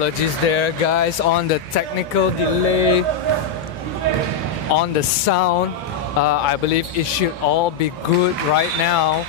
Apologies there, guys, on the technical delay on the sound. I believe it should all be good right now.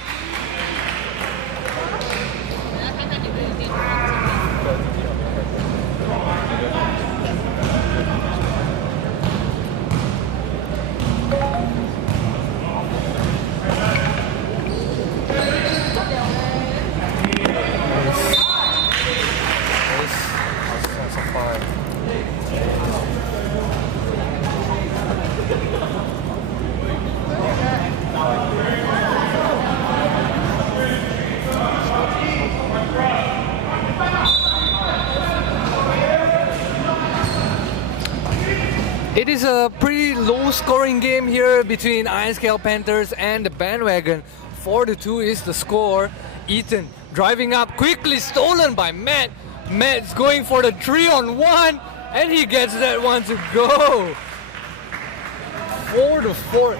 It is a pretty low-scoring game here between ISKL Panthers and the Bandwagon. 4-2 is the score. Ethan driving up, quickly stolen by Matt. Matt's going for the 3-on-1, and he gets that one to go. 4-4.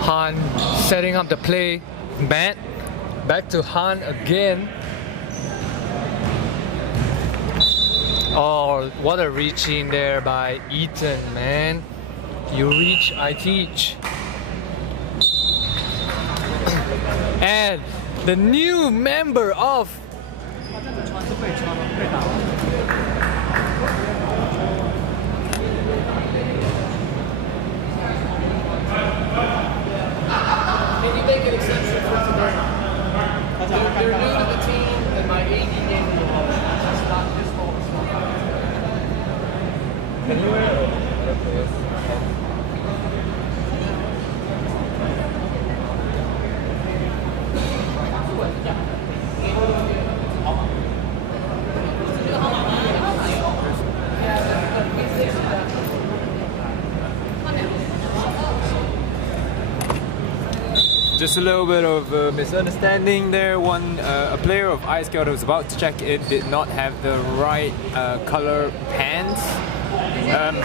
Han setting up the play. Matt back to Han again. Oh, what a reach in there by Ethan, man. You reach, I teach. And the new member of can you make an exception for today? They're new to the team, and my AD game will help. That's not his fault. Just a little bit of misunderstanding there. A player of ISKL that was about to check it did not have the right color pants.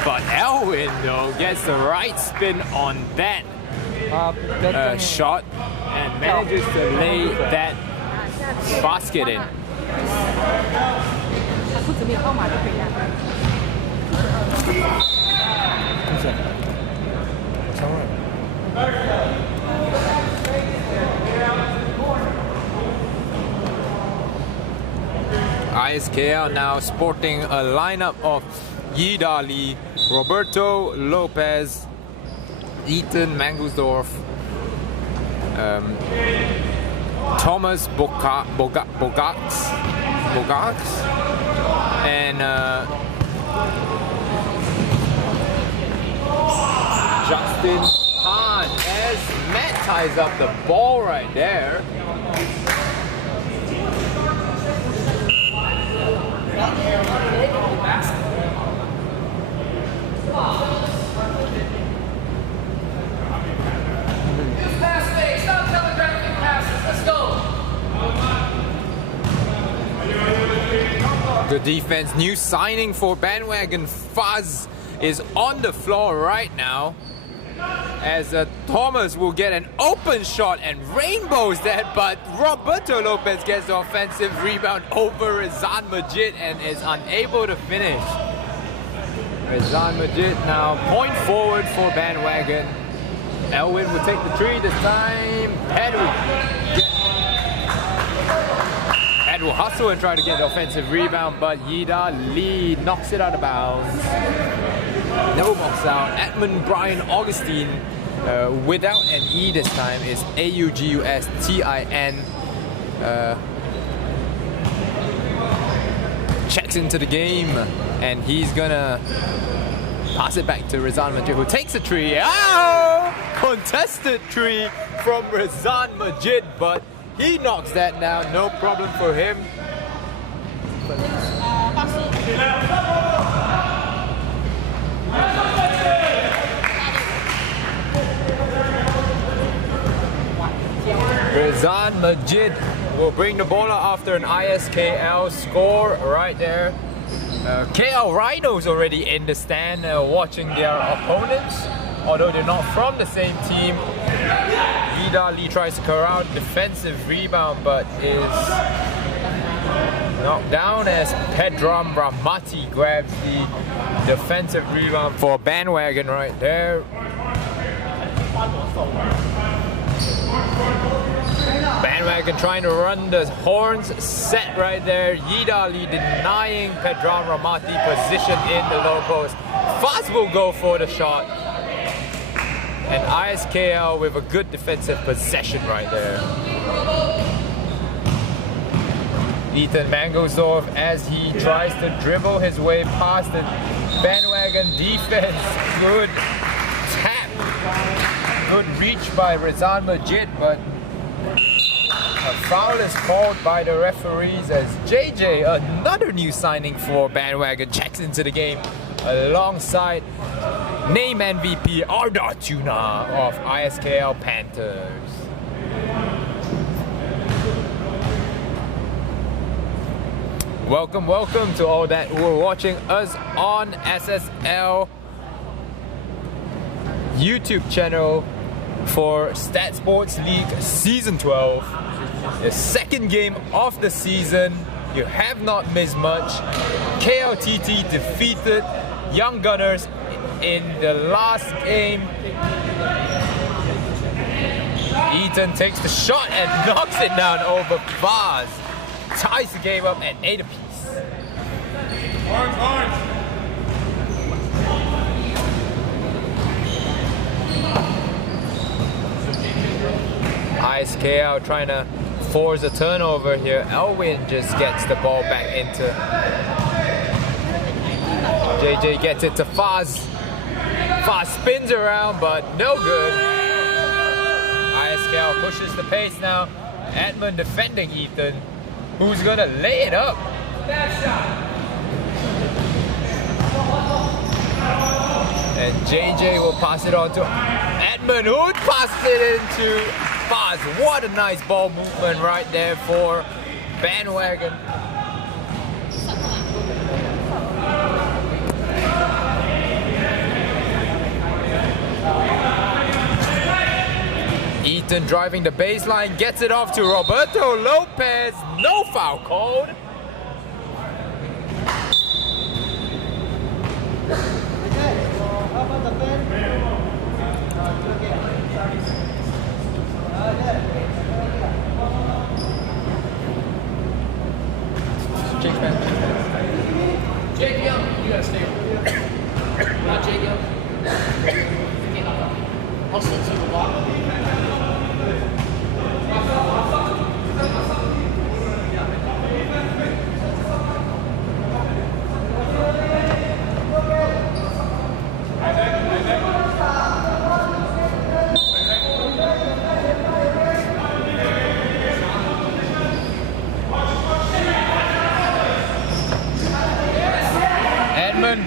But Elwin, though, gets the right spin on that shot and manages to lay that basket in. ISKL now sporting a lineup of Yida Lee, Roberto Lopez, Ethan Mangelsdorf, Thomas Bogax, and Justin Han, as Matt ties up the ball right there. Good defense. New signing for Bandwagon, Fuzz, is on the floor right now. As Thomas will get an open shot and rainbows that, but Roberto Lopez gets the offensive rebound over Rizan Majid and is unable to finish. Rizan Majid now point forward for Bandwagon. Elwin will take the three this time. Ed will hustle and try to get the offensive rebound, but Yida Lee knocks it out of bounds. No box out. Edmund Brian Augustine, without an E this time, is Augustin. Checks into the game, and he's gonna pass it back to Rizan Majid, who takes a three. Ow! Contested three from Rizan Majid, but he knocks that down. No problem for him. Rizan Majid will bring the ball out after an ISKL score right there. KL Rhinos already in the stand watching their opponents. Although they're not from the same team. Ida Lee tries to corral defensive rebound but is knocked down as Pedram Ramati grabs the defensive rebound for Bandwagon right there. Bandwagon trying to run the horns set right there. Yida Lee denying Pedram Ramati position in the low post. Faz will go for the shot. And ISKL with a good defensive possession right there. Ethan Mangosdorf as he tries to dribble his way past the Bandwagon defense. Good tap. Good reach by Rizan Majid, but a foul is called by the referees as JJ, another new signing for Bandwagon, checks into the game alongside name MVP Ardar Tuna of ISKL Panthers. Welcome, welcome to all that who are watching us on SSL YouTube channel for StatSports League Season 12. The second game of the season. You have not missed much. KLTT defeated Young Gunners in the last game. Eaton takes the shot and knocks it down over Vaz. Ties the game up at 8 apiece. ISKL trying to force a turnover here. Elwin just gets the ball back into. JJ gets it to Faz. Faz spins around, but no good. ISKL pushes the pace now. Edmund defending Ethan, who's gonna lay it up. And JJ will pass it on to Edmund, who passed it into Faz. What a nice ball movement right there for Bandwagon. Ethan driving the baseline, gets it off to Roberto Lopez. No foul called. Jake Young, you gotta stay. Not Jake Young. I'll sit to the block.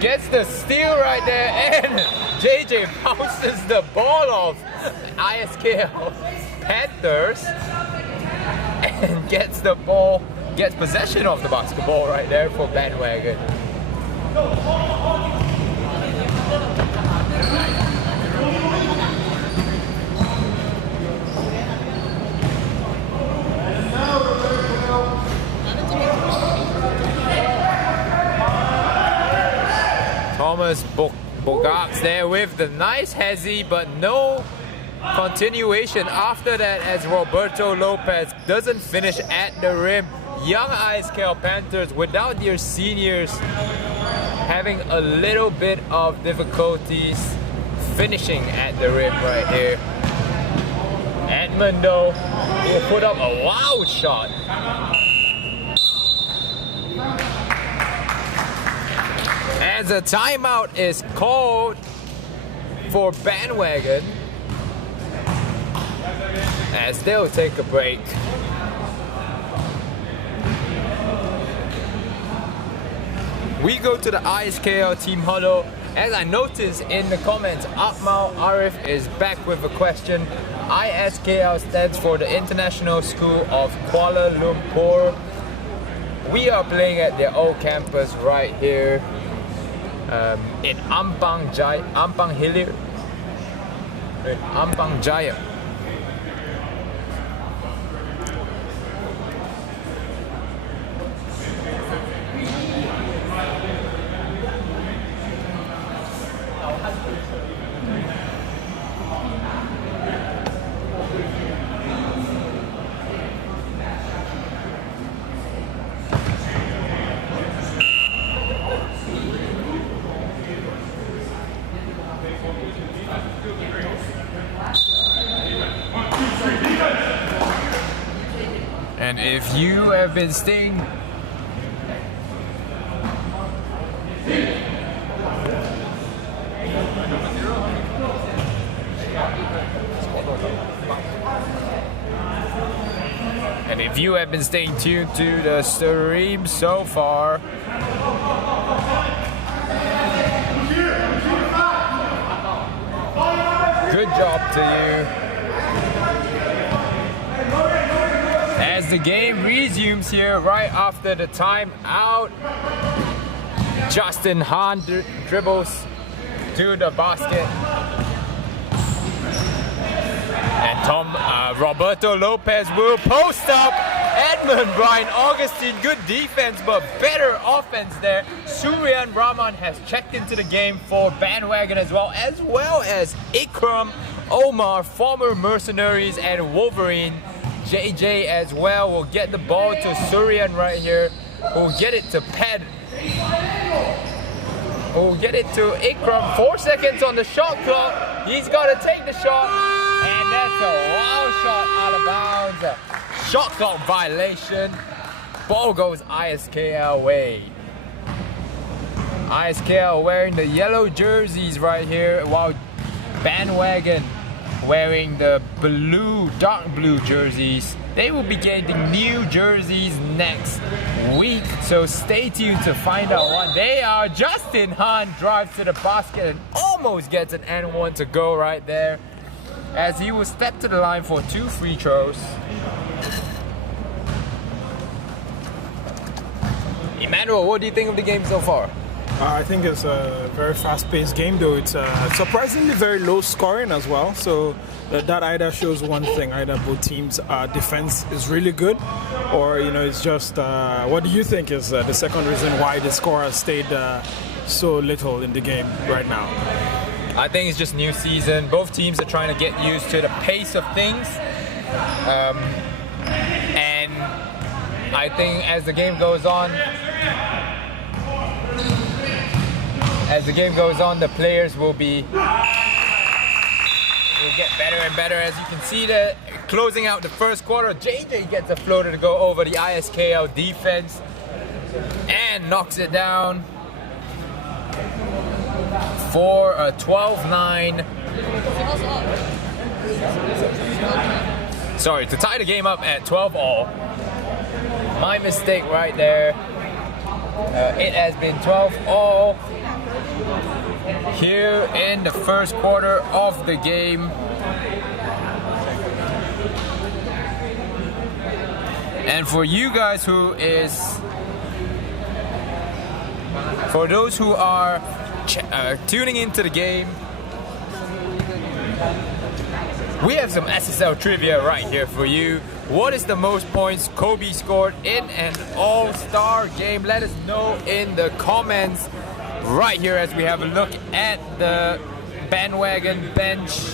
Gets the steal right there, and JJ bounces the ball off ISKL Panthers and gets the ball, gets possession of the basketball right there for Bandwagon. Thomas Bogarts there with the nice hezzy, but no continuation after that as Roberto Lopez doesn't finish at the rim. Young ISKL Panthers without their seniors having a little bit of difficulties finishing at the rim right here. Edmundo will put up a wild shot. As a timeout is called for Bandwagon, as they'll take a break. We go to the ISKL team huddle. As I noticed in the comments, Akmal Arif is back with a question. ISKL stands for the International School of Kuala Lumpur. We are playing at their old campus right here in Ampang Hilir. In Ampang Jaya. And if you have been staying tuned to the stream so far, good job to you. As the game resumes here right after the timeout, Justin Hahn dribbles to the basket. And Roberto Lopez will post up. Edmund Brian Augustine, good defense but better offense there. Suryan Rahman has checked into the game for Bandwagon as well as Ikram Omar, former Mercenaries and Wolverine. JJ as well will get the ball to Suryan right here, who'll get it to Ped, who'll get it to Ikram. 4 seconds on the shot clock. He's got to take the shot, and that's a wild shot out of bounds. Shot clock violation. Ball goes ISKL way. ISKL wearing the yellow jerseys right here, while Bandwagon wearing the dark blue jerseys. They will be getting new jerseys next week, so stay tuned to find out what they are. Justin Hahn drives to the basket and almost gets an N1 to go right there, as he will step to the line for 2 free throws. Emmanuel, what do you think of the game so far? I think it's a very fast-paced game, though. It's surprisingly very low scoring as well. So that either shows one thing: either both teams' defense is really good, or it's just. What do you think is the second reason why the score has stayed so little in the game right now? I think it's just new season. Both teams are trying to get used to the pace of things, and I think as the game goes on. The players will get better and better. As you can see, closing out the first quarter, JJ gets a floater to go over the ISKL defense and knocks it down for a 12-9. Sorry, to tie the game up at 12-all. My mistake right there. It has been 12-all here in the first quarter of the game. And for you guys for those who are tuning into the game, we have some SSL trivia right here for you. What is the most points Kobe scored in an all-star game? Let us know in the comments right here as we have a look at the Bandwagon bench.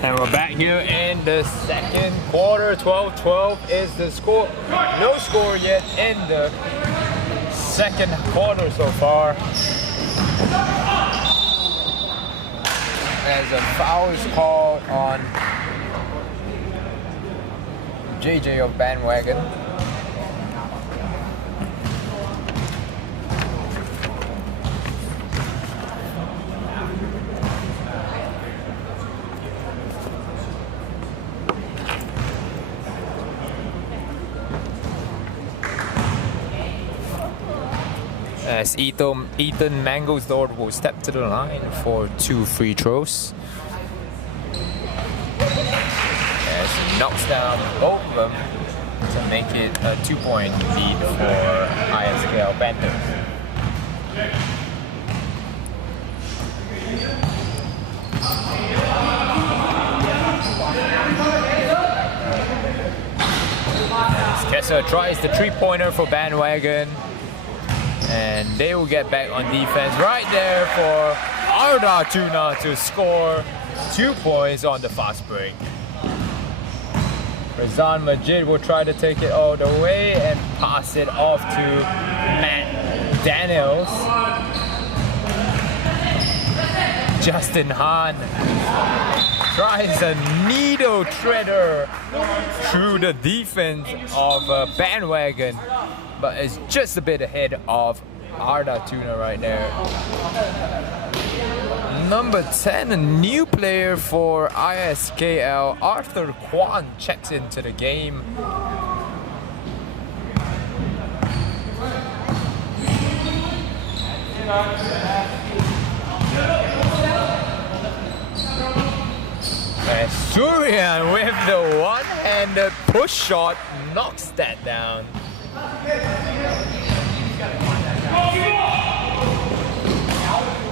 And we're back here in the second quarter. 12-12 is the score. No score yet in the second quarter so far. As a foul is called on JJ of Bandwagon. As Ethan Mangelsdorf will step to the line for 2 free throws. As he knocks down both of them to make it a 2-point lead for ISKL Panthers. As Kessa tries the 3-pointer for Bandwagon. And they will get back on defense right there for Arda Tuna to score 2 points on the fast break. Razan Majid will try to take it all the way and pass it off to Matt Daniels. Justin Hahn tries a needle threader through the defense of Bandwagon, but it's just a bit ahead of Arda Tuna right there. Number 10, a new player for ISKL, Arthur Kwan, checks into the game. And Surian with the one-handed push shot knocks that down.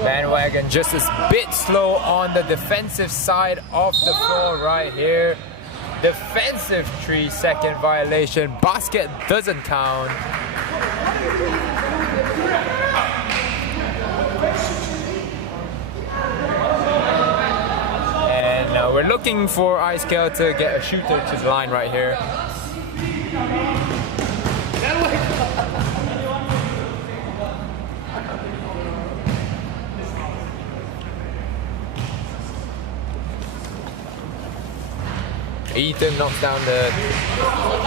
Bandwagon just a bit slow on the defensive side of the floor right here. Defensive 3-second violation. Basket doesn't count. And we're looking for ISKL to get a shooter to the line right here. Ethan knocks down the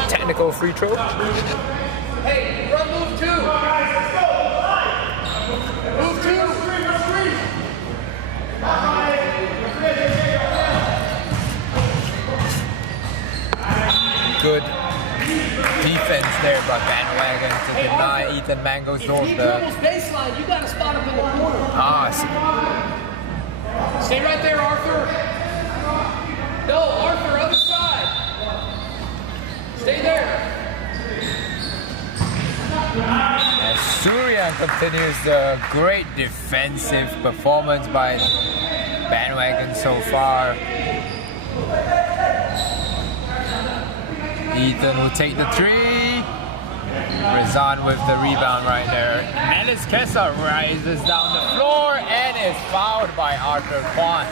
technical free throw. Hey, run move 2. Move 2. Good defense there by Bandwagon to deny Ethan Mangelsdorf the baseline, you got to spot up in the corner. Stay right there, Arthur. No, Arthur, other side. Stay there. As Surian continues the great defensive performance by Bandwagon so far. Ethan will take the 3. Razan with the rebound right there. Melis Kessa rises down the floor and is fouled by Arthur Kwan.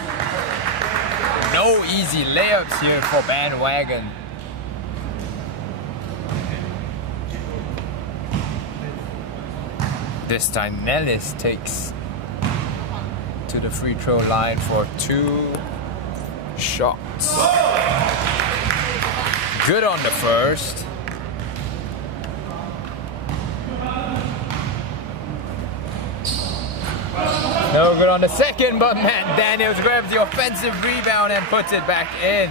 No easy layups here for Bandwagon. This time Melis takes to the free throw line for 2 shots. good on the first. No good on the second, but Matt Daniels grabs the offensive rebound and puts it back in.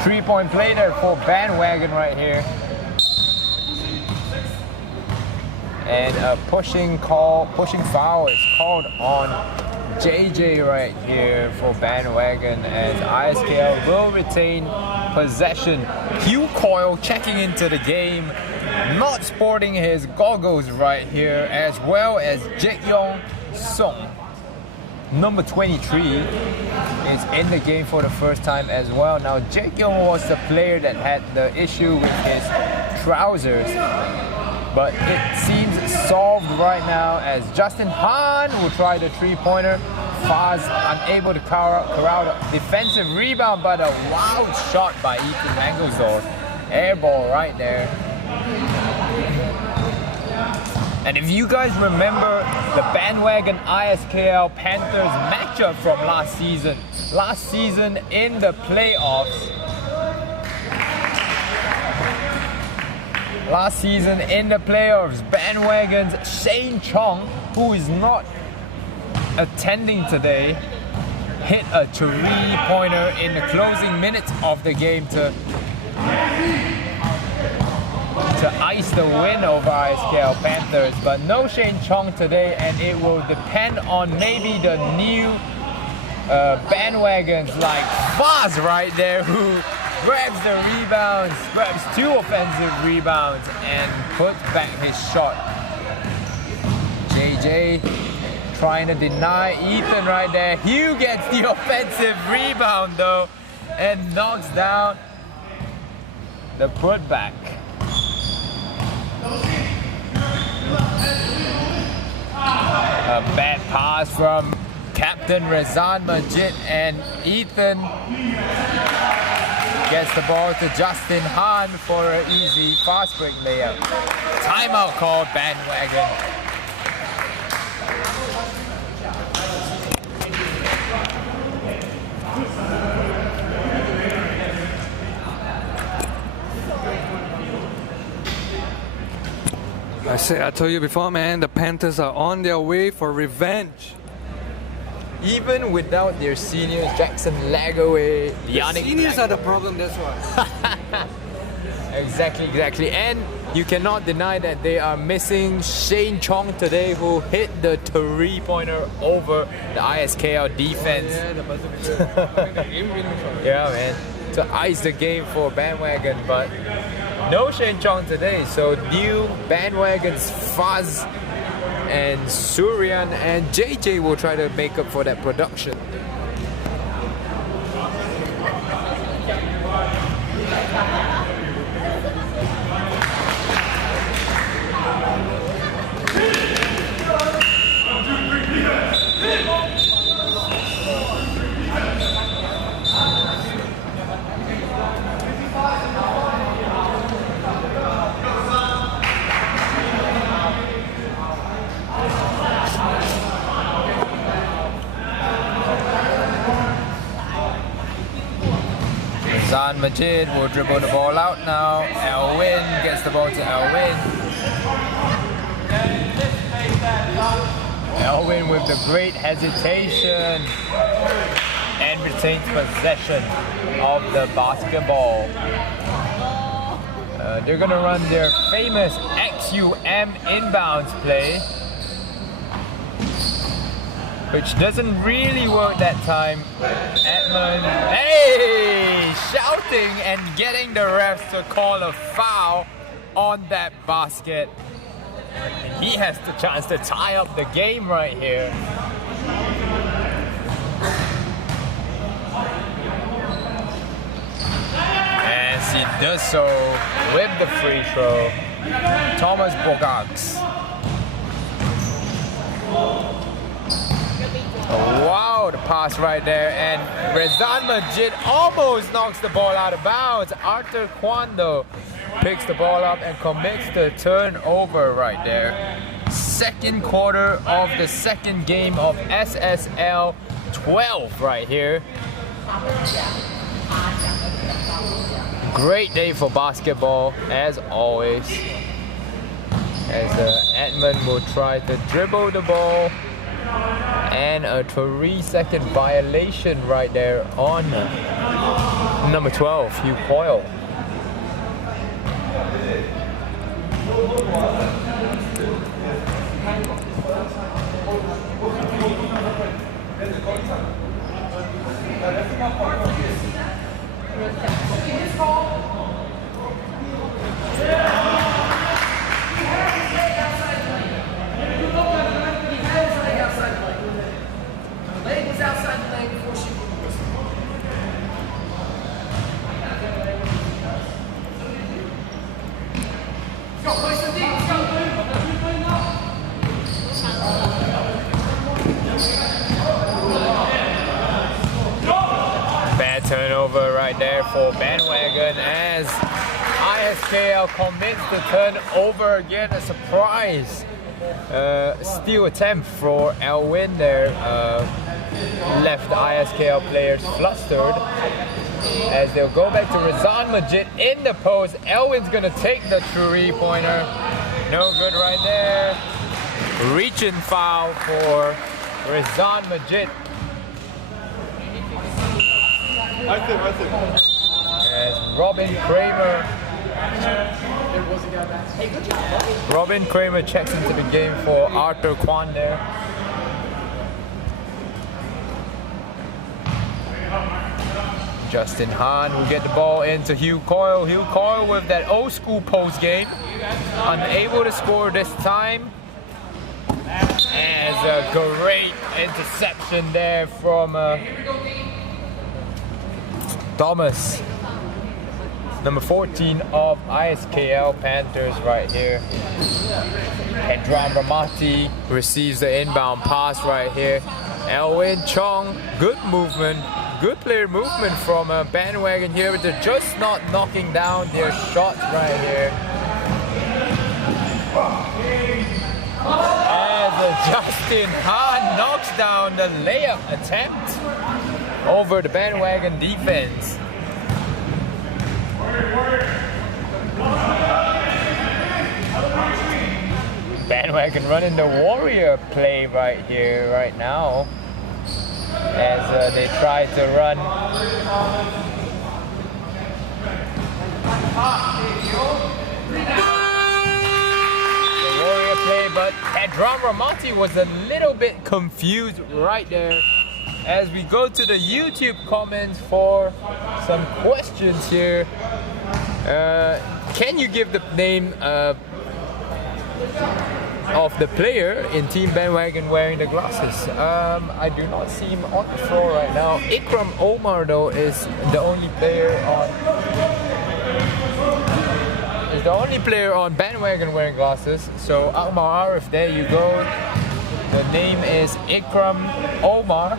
3-point play there for Bandwagon right here. And a pushing foul is called on JJ right here for Bandwagon, as ISKL will retain possession. Hugh Coyle checking into the game, not sporting his goggles right here, as well as Jae-Yong Song. Number 23 is in the game for the first time as well. Now, Jae-Yong was the player that had the issue with his trousers, but it seems solved right now as Justin Hahn will try the three-pointer. Faz unable to corral the defensive rebound, but a wild shot by Ethan Mangelsdorf. Air ball right there. And if you guys remember the Bandwagon ISKL Panthers matchup from last season in the playoffs, Bandwagon's Shane Chong, who is not attending today, hit a three-pointer in the closing minutes of the game to ice the win over ISKL Panthers. But no Shane Chong today, and it will depend on maybe the new Bandwagons like Faz right there, who grabs the rebounds, grabs 2 offensive rebounds, and puts back his shot. JJ trying to deny Ethan right there. Hugh gets the offensive rebound though, and knocks down the putback. A bad pass from Captain Rezan Majid, and Ethan gets the ball to Justin Hahn for an easy fast break layup. Timeout called Bandwagon. I told you before, man, the Panthers are on their way for revenge. Even without their seniors, Jackson Lagaway, The seniors are the problem, that's why. Exactly. And you cannot deny that they are missing Shane Chong today, who hit the three-pointer over the ISKL defense. Yeah, the buzzer. Yeah, man. To ice the game for Bandwagon, but no Shane Chong today. So new Bandwagon's Faz and Suryan and JJ will try to make up for that production. Zan Majid will dribble the ball out now. Elwin gets the ball to Elwin. Elwin with the great hesitation and retains possession of the basketball. They're gonna run their famous XUM inbounds play, which doesn't really work that time. Edmund, hey, shouting and getting the refs to call a foul on that basket. And he has the chance to tie up the game right here. As he does so with the free throw, Thomas Bogax. Wow, the pass right there, and Rezan Majid almost knocks the ball out of bounds. Arthur Kwando picks the ball up and commits the turnover right there. Second quarter of the second game of SSL 12 right here. Great day for basketball, as always. As Edmund will try to dribble the ball. And a 3-second violation right there on number 12, Hugh Coyle. Bad turnover right there for Bandwagon as ISKL commits the turnover again. A surprise steal attempt for Elwin there. Left the ISKL players flustered as they'll go back to Rizan Majid in the post. Elwin's gonna take the three-pointer. No good right there. Reaching foul for Rizan Majid. As Robin Kramer checks into the game for Arthur Kwan there. Justin Hahn will get the ball into Hugh Coyle. Hugh Coyle with that old school post game. Unable to score this time. As a great interception there from Thomas. Number 14 of ISKL Panthers right here. Hedram Ramati receives the inbound pass right here. Elwin Chong, good movement. Good player movement from Bandwagon here, but they're just not knocking down their shots right here. As Justin Hahn knocks down the layup attempt over the Bandwagon defense. Bandwagon running the Warrior play right here, right now. As they try to run the Warrior play, but Hedram Ramati was a little bit confused right there. As we go to the YouTube comments for some questions here. Can you give the name of the player in Team Bandwagon wearing the glasses? I do not see him on the floor right now. Ikram Omar though is the only player on Bandwagon wearing glasses. So Akmal Arif, there you go. The name is Ikram Omar.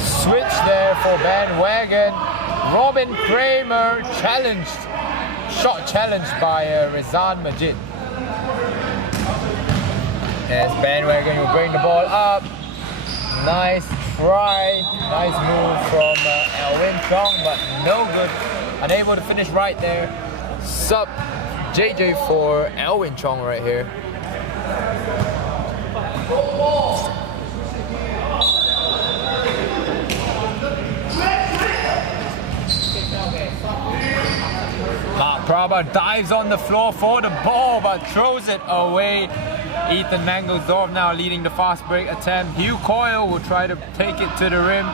Switch there for Bandwagon. Robin Kramer challenged. Shot challenged by Rizan Majid. As Bandwagon will bring the ball up. Nice try. Nice move from Elwin Chong, but no good. Unable to finish right there. Sub JJ for Elwin Chong right here. Mark Praba dives on the floor for the ball but throws it away. Ethan Mangelsdorf now leading the fast break attempt. Hugh Coyle will try to take it to the rim.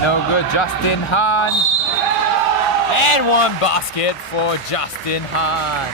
No good. Justin Hahn. And one basket for Justin Hahn.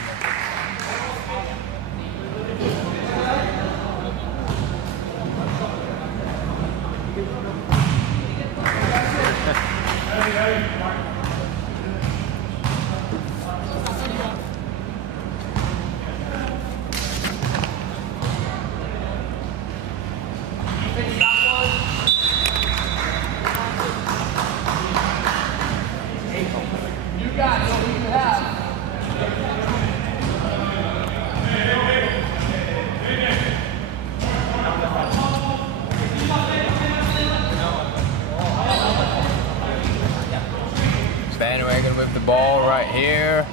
ball right here.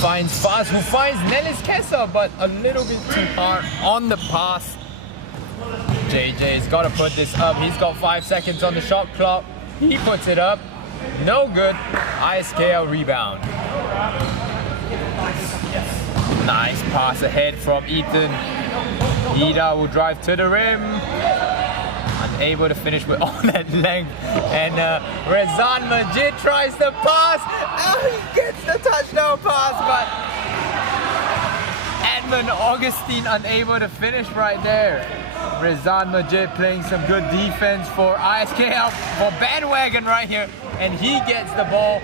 Finds Faz, who finds Nellis Kessa, but a little bit too hard on the pass. JJ's got to put this up. He's got 5 seconds on the shot clock. He puts it up. No good. ISKL rebound. Nice pass ahead from Ethan. Ida will drive to the rim. Unable to finish with all that length. And Rezan Majid tries the pass. Oh, he gets the touchdown pass, but Edmund Augustine unable to finish right there. Rezan Majid playing some good defense for ISKL, for Bandwagon right here. And he gets the ball.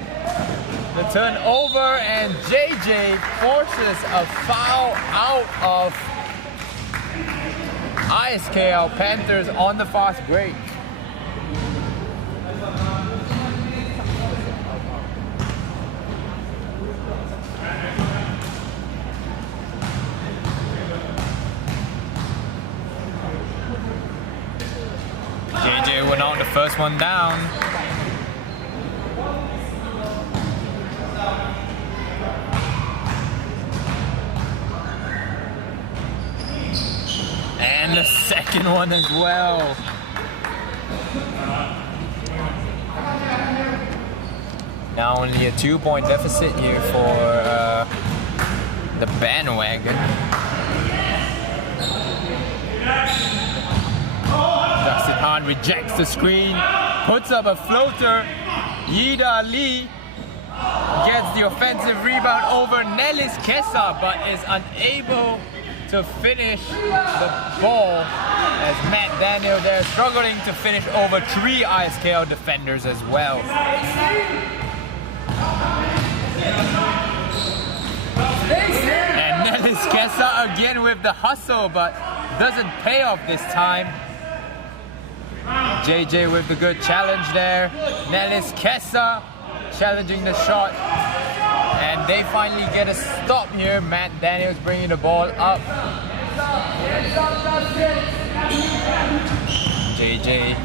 The turnover, and JJ forces a foul out of ISKL Panthers on the fast break. JJ went on the first one down. And the second one as well. Now only a 2-point deficit here for the Bandwagon. Justin Hahn rejects the screen, puts up a floater. Yida Lee gets the offensive rebound over Nellis Kessa, but is unable to finish the ball, as Matt Daniel there struggling to finish over 3 ISKL defenders as well. And Nellis Kessa again with the hustle, but doesn't pay off this time. JJ with the good challenge there. Nellis Kessa challenging the shot. And they finally get a stop here. Matt Daniels bringing the ball up. JJ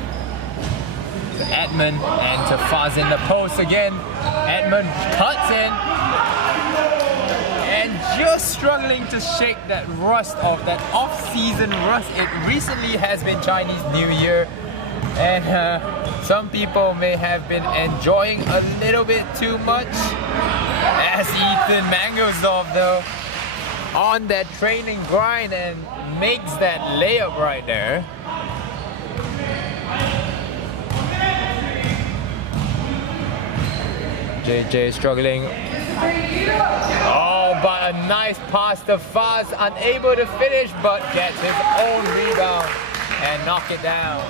to Edmund and to Faz in the post again. Edmund cuts in and just struggling to shake that rust off, that off-season rust. It recently has been Chinese New Year, and some people may have been enjoying a little bit too much. As Ethan Mangosdorf though on that training grind and makes that layup right there. JJ struggling. Oh, but a nice pass to Faz, unable to finish, but gets his own rebound and knock it down.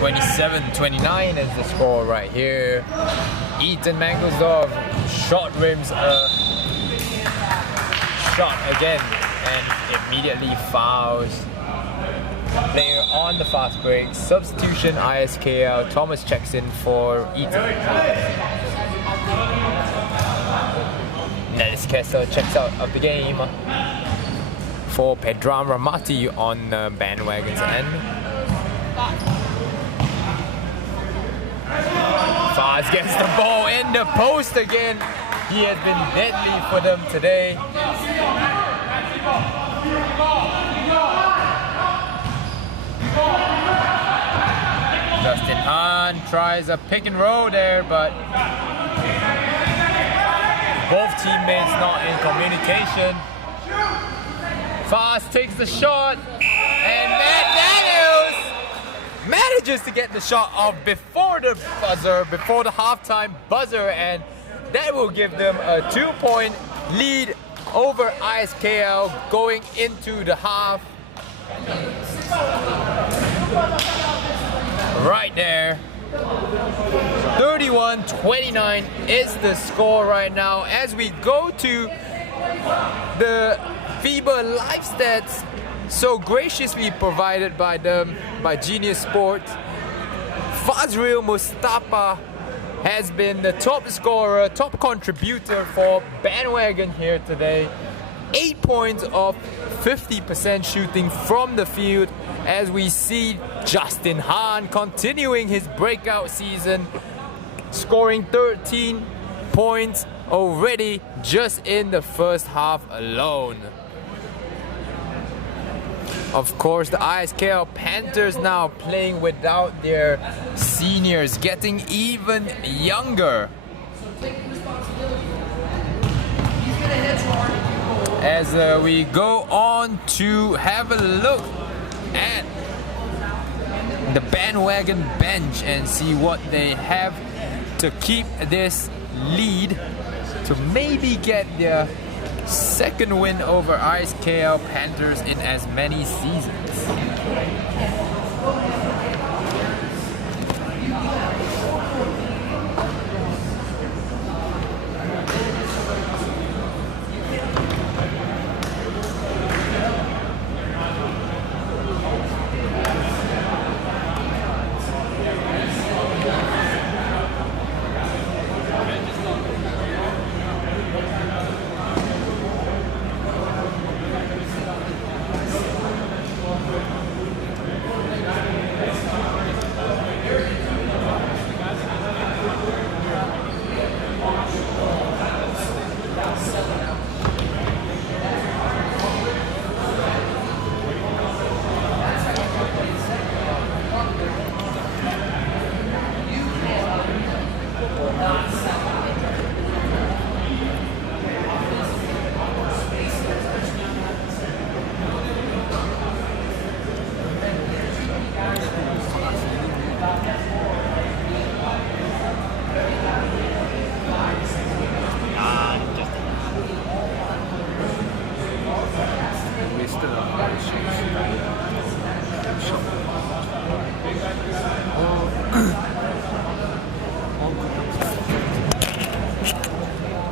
27-29 is the score right here. Ethan Mangosdorf shot rims a shot again and immediately fouls. Player on the fast break. Substitution ISKL. Thomas checks in for Ethan. Nellis Kessa checks out of the game for Pedram Ramati on Bandwagon's end. Faz gets the ball in the post again. He has been deadly for them today. Justin Hahn tries a pick and roll there, but both teammates not in communication. Faz takes the shot, and Matt Daniels manages to get the shot off before the buzzer, before the halftime buzzer, and that will give them a 2-point lead over ISKL going into the half. Right there. 31-29 is the score right now as we go to the FIBA live stats so graciously provided by them, by Genius Sports. Fazril Mustafa has been the top scorer, top contributor for Bandwagon here today. 8 points of 50% shooting from the field, as we see Justin Hahn continuing his breakout season, scoring 13 points already just in the first half alone. Of course, the ISKL Panthers now playing without their seniors, getting even younger. As we go on to have a look at the Bandwagon bench and see what they have to keep this lead to maybe get their second win over ISKL Panthers in as many seasons.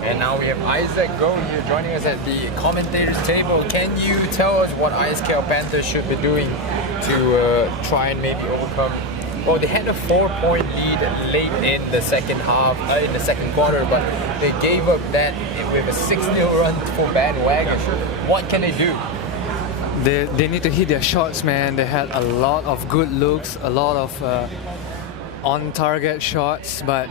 And now we have Isaac Go here joining us at the commentators table. Can you tell us what ISKL Panthers should be doing to try and maybe overcome? Well, they had a 4-point lead late in the second half, in the second quarter, but they gave up that with a 6-0 run for Bandwagon. What can they do? They need to hit their shots, man. They had a lot of good looks, a lot of on-target shots, but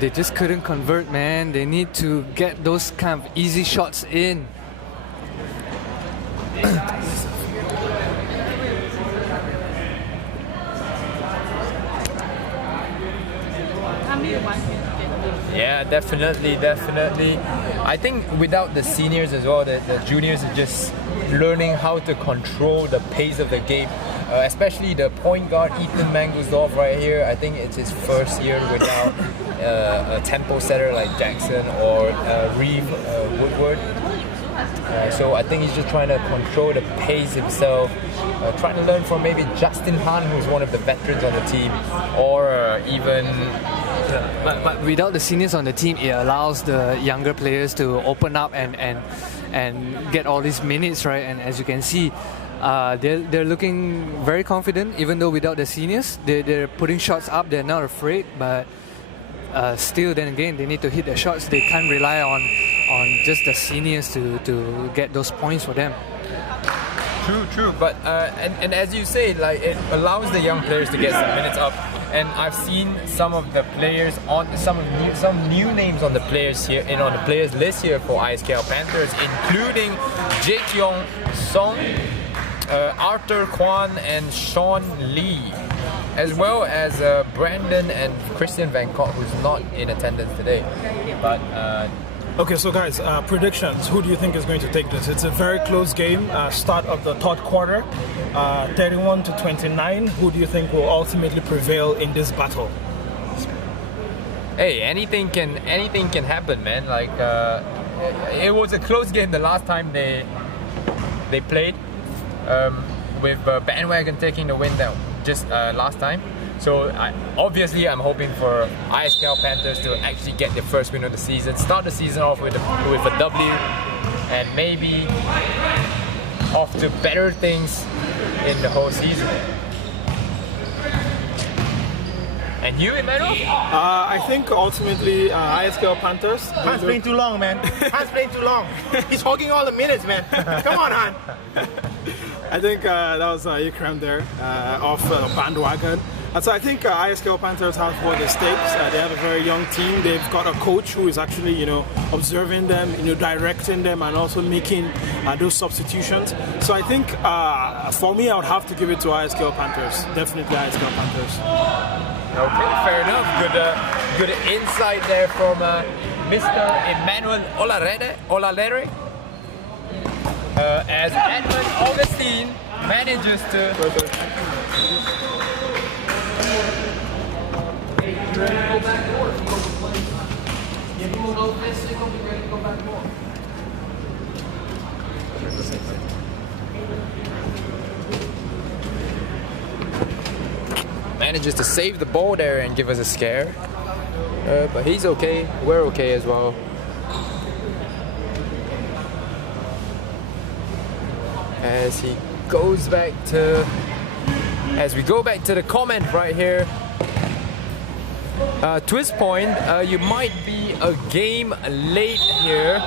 they just couldn't convert, man. They need to get those kind of easy shots in. Yeah, definitely. I think without the seniors as well, the juniors are just learning how to control the pace of the game. Especially the point guard Ethan Mangelsdorf right here. I think it's his first year without a tempo setter like Jackson or Reeve Woodward. So I think he's just trying to control the pace himself, trying to learn from maybe Justin Hahn, who's one of the veterans on the team, or even... But without the seniors on the team, it allows the younger players to open up and get all these minutes, right? And as you can see, they're looking very confident, even though without the seniors, they're putting shots up. They're not afraid, but still, then again, they need to hit their shots. They can't rely on just the seniors to get those points for them. True. But and as you say, like, it allows the young players to get some minutes up. And I've seen some of the players on some new names on the players here and on the players list here for ISKL Panthers, including Jake Yong Song, Arthur Kwan, and Sean Lee, as well as Brandon and Christian Van Cott, who's not in attendance today. But okay, so guys, predictions. Who do you think is going to take this? It's a very close game. Start of the third quarter, 31-29. Who do you think will ultimately prevail in this battle? Hey, anything can happen, man. Like it was a close game the last time they played, with Bandwagon taking the win that just last time. So obviously I'm hoping for ISKL Panthers to actually get their first win of the season, start the season off with a W, and maybe off to better things in the whole season. And you, Emmanuel? I think ultimately ISKL Panthers. Han's playing too long, man. Han's playing too long. He's hogging all the minutes, man. Come on, Han. I think that was Ikram there off Bandwagon. And so I think ISKL Panthers have what the stakes. They have a very young team. They've got a coach who is actually, observing them, directing them, and also making those substitutions. So I think for me, I would have to give it to ISKL Panthers. Definitely ISKL Panthers. Okay, fair enough. Good insight there from Mr. Emmanuel Olalere. As Edmund Augustine manages to save the ball there and give us a scare. But he's okay. We're okay as well. As we go back to the comment right here. Twist point, you might be a game late here.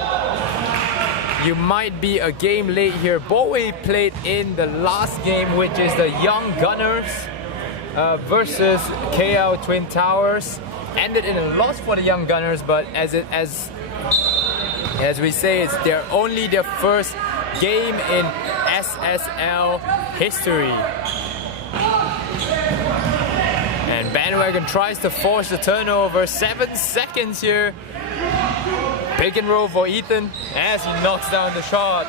Bowie played in the last game, which is the Young Gunners versus KL Twin Towers. Ended in a loss for the Young Gunners, but as we say, it's only their first game in SSL history. And Bandwagon tries to force the turnover. 7 seconds here. Pick and roll for Ethan as he knocks down the shot.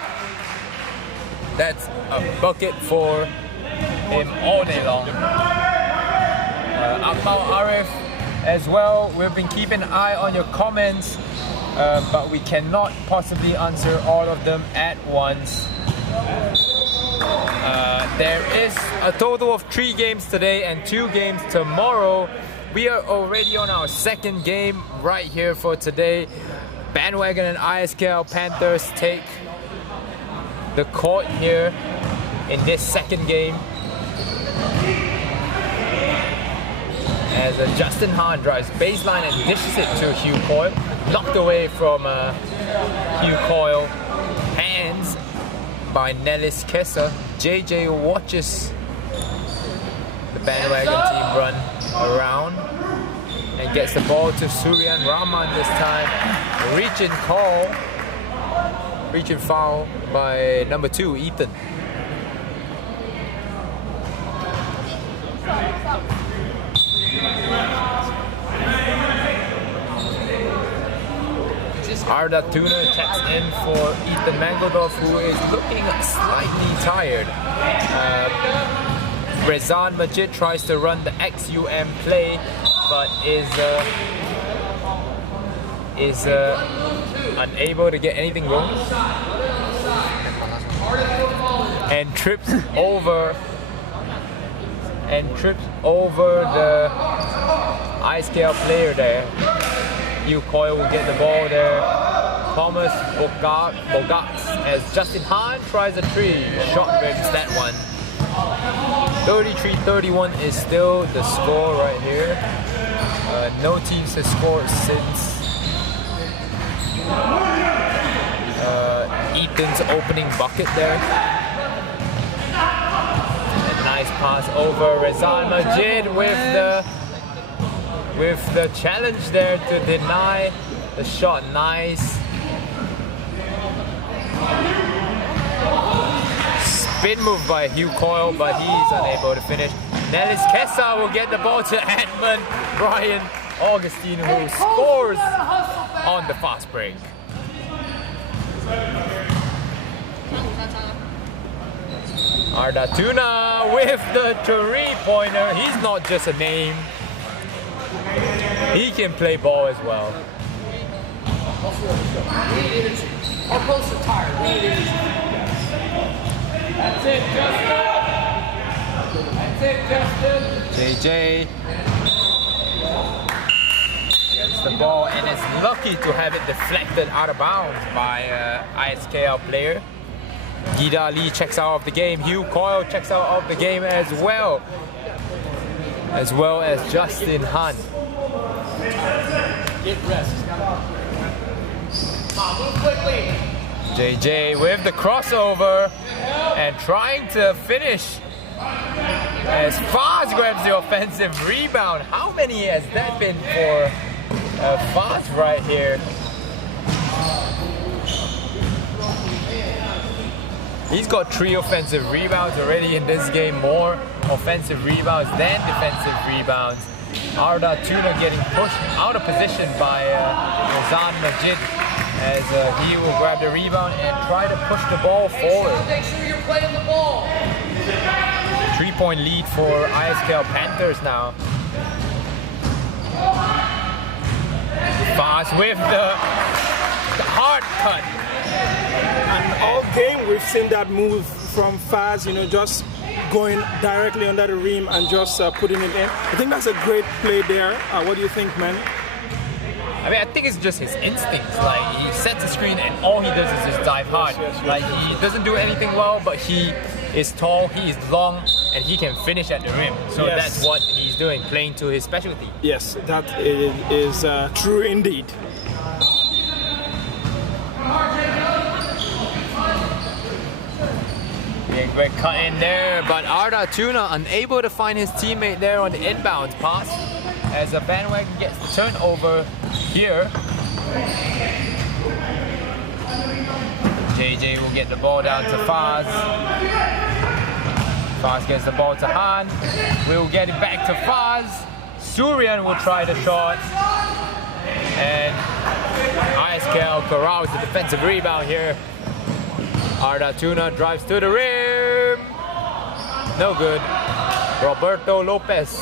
That's a bucket for him all day long. Akmal Arif as well. We've been keeping an eye on your comments, but we cannot possibly answer all of them at once. There is a total of 3 games today and 2 games tomorrow. We are already on our second game right here for today. Bandwagon and ISKL Panthers take the court here in this second game. As Justin Hahn drives baseline and dishes it to Hugh Coyle. Knocked away from Hugh Coyle. Hands by Nellis Kessa. JJ watches the Bandwagon team run around and gets the ball to Suryan Rahman this time. Reaching foul by number 2, Ethan. Arda Tuna checks in for Ethan Mangoldorf, who is looking slightly tired. Rezan Majid tries to run the XUM play, but is unable to get anything going. And trips over the ISKL player there. Hugh Coyle will get the ball there. Thomas Bogats as Justin Hahn tries a 3. Shot breaks that one. 33-31 is still the score right here. No teams have scored since Ethan's opening bucket there. A nice pass over Rezan Majid with the challenge there to deny the shot. Nice spin move by Hugh Coyle, but he's unable to finish. Nellis Kessa will get the ball to Edmund Brian Augustine, who scores on the fast break. Arda Tuna with the 3-pointer. He's not just a name. He can play ball as well. That's it, Justin. JJ gets the ball and is lucky to have it deflected out of bounds by ISKL player. Gida Lee checks out of the game. Hugh Coyle checks out of the game as well. as well as Justin Hunt. Get rest. Move quickly. JJ with the crossover and trying to finish as Faz grabs the offensive rebound. How many has that been for Faz right here? He's got 3 offensive rebounds already in this game, more offensive rebounds than defensive rebounds. Arda Tuna getting pushed out of position by Razan Majid as he will grab the rebound and try to push the ball forward. Make sure you're playing the ball. 3-point lead for ISKL Panthers now. Fast with the hard cut. And all game we've seen that move from Faz, you know, just going directly under the rim and just putting it in. I think that's a great play there. What do you think, man? I mean, I think it's just his instincts. Like, he sets a screen and all he does is just dive hard. Like, he doesn't do anything well, but he is tall, he is long, and he can finish at the rim. So that's what he's doing, playing to his specialty. Yes, that is true indeed. Big red cut in there, but Arda Tuna unable to find his teammate there on the inbounds pass as a Bandwagon gets the turnover here. JJ will get the ball down to Faz. Faz gets the ball to Han. We'll get it back to Faz. Suryan will try the shot. And ISKL corrals the defensive rebound here. Arda Tuna drives to the rim. No good. Roberto Lopez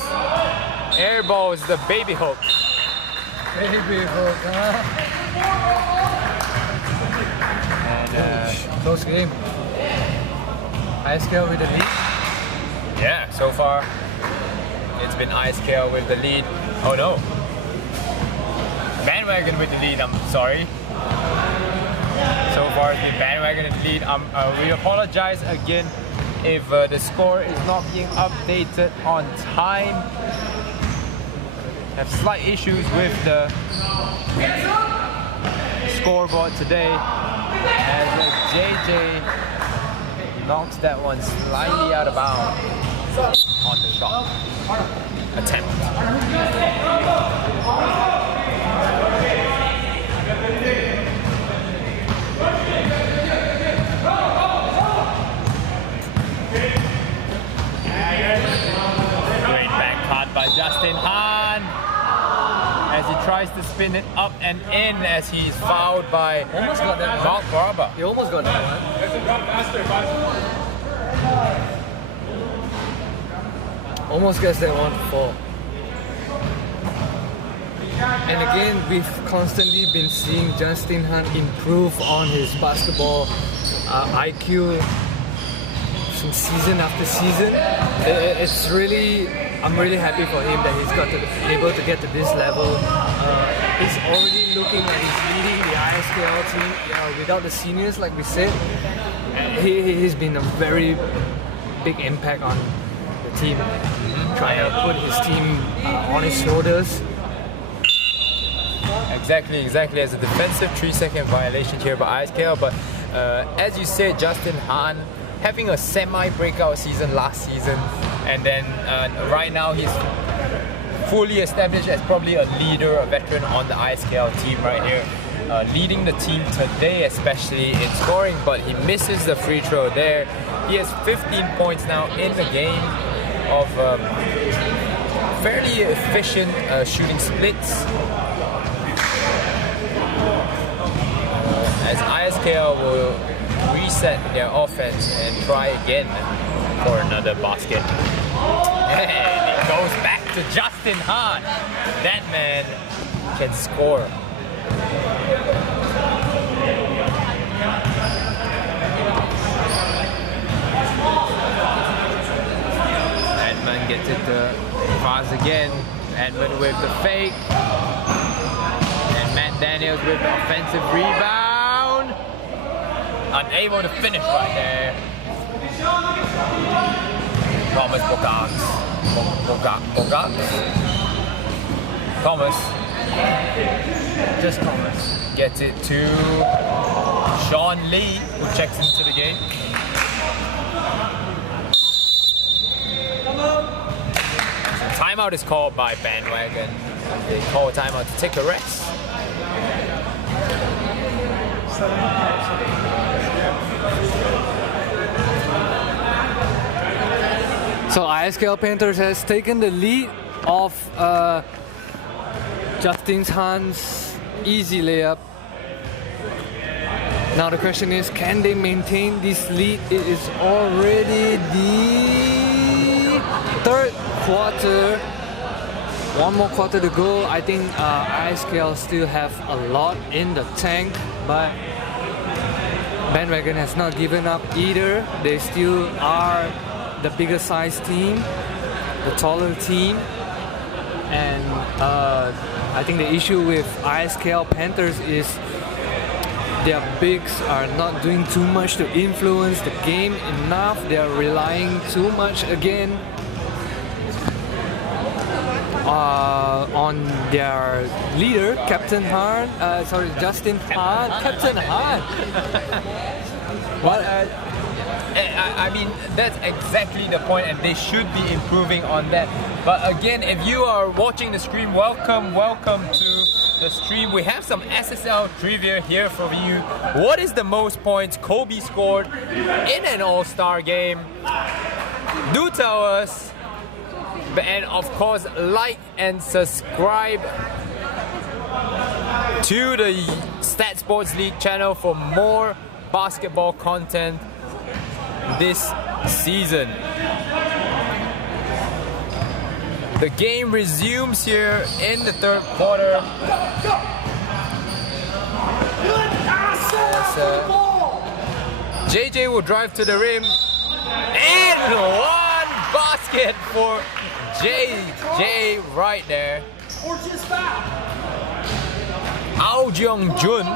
airballs the baby hook. Baby hook, huh? And close game. ISKL with the lead. Yeah, so far it's been ISKL with the lead. Oh no. Bandwagon with the lead, I'm sorry. So far it's been Bandwagon in the lead. We apologize again if the score is not being updated on time. Have slight issues with the scoreboard today as JJ knocks that one slightly out of bounds on the shot attempt. Great back cut by Justin Han as he tries to spin it up and in as he's fouled by Almost got that Mark Barber. He almost got that one. Almost gets that one for 4. And again, we've constantly been seeing Justin Hunt improve on his basketball IQ from season after season. It's really, I'm really happy for him that he's able to get to this level. He's already looking like he's leading the ISKL team without the seniors, like we said. He's been a very big impact on the team, trying to put his team on his shoulders. Exactly. As a defensive 3-second violation here by ISKL, but as you said, Justin Han having a semi-breakout season last season, and then right now he's fully established as probably a leader, a veteran on the ISKL team right here, leading the team today, especially in scoring, but he misses the free throw there. He has 15 points now in the game of fairly efficient shooting splits. As ISKL will reset their offense and try again for another basket. And it goes back to Justin Hahn. That man can score. Edmund gets it to Faz again. Edmund with the fake. And Matt Daniels with the offensive rebound. Unable to finish right there. Thomas Bogans Bogart. Thomas. Just Thomas. Gets it to Sean Lee, who checks into the game. So timeout is called by Bandwagon. They call a timeout to take a rest. So ISKL Panthers has taken the lead of Justin Han's easy layup. Now the question is, can they maintain this lead? It is already the third quarter. One more quarter to go. I think ISKL still have a lot in the tank, but Bandwagon has not given up either. They still are the bigger size team, the taller team, and I think the issue with ISKL Panthers is their bigs are not doing too much to influence the game enough. They are relying too much again on their leader, Captain Han. Justin Han. Captain Han. I mean, that's exactly the point, and they should be improving on that. But again, if you are watching the stream, welcome to the stream. We have some SSL trivia here for you. What is the most points Kobe scored in an All-Star game? Do tell us. And of course, like and subscribe to the StatSports League channel for more basketball content this season. The game resumes here in the third quarter. JJ will drive to the rim. And one basket for JJ right there. Ao Jeong Jun.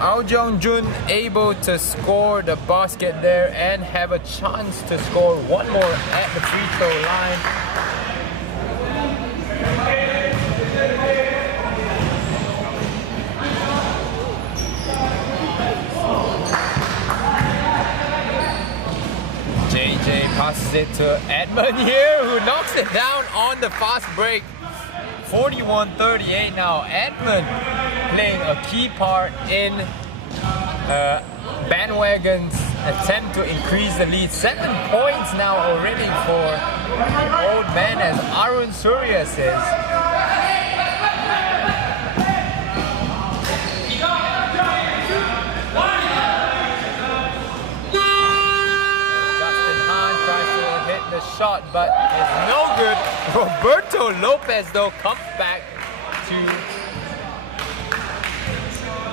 Ao Jeong Jun able to score the basket there and have a chance to score one more at the free throw line. JJ passes it to Edmund here, who knocks it down on the fast break. 41-38 now. Edmund playing a key part in Bandwagon's attempt to increase the lead. 7 points now already for old man, as Arun Surya says. Justin Hahn tries to hit the shot, but it's no good. Roberto Lopez though comes back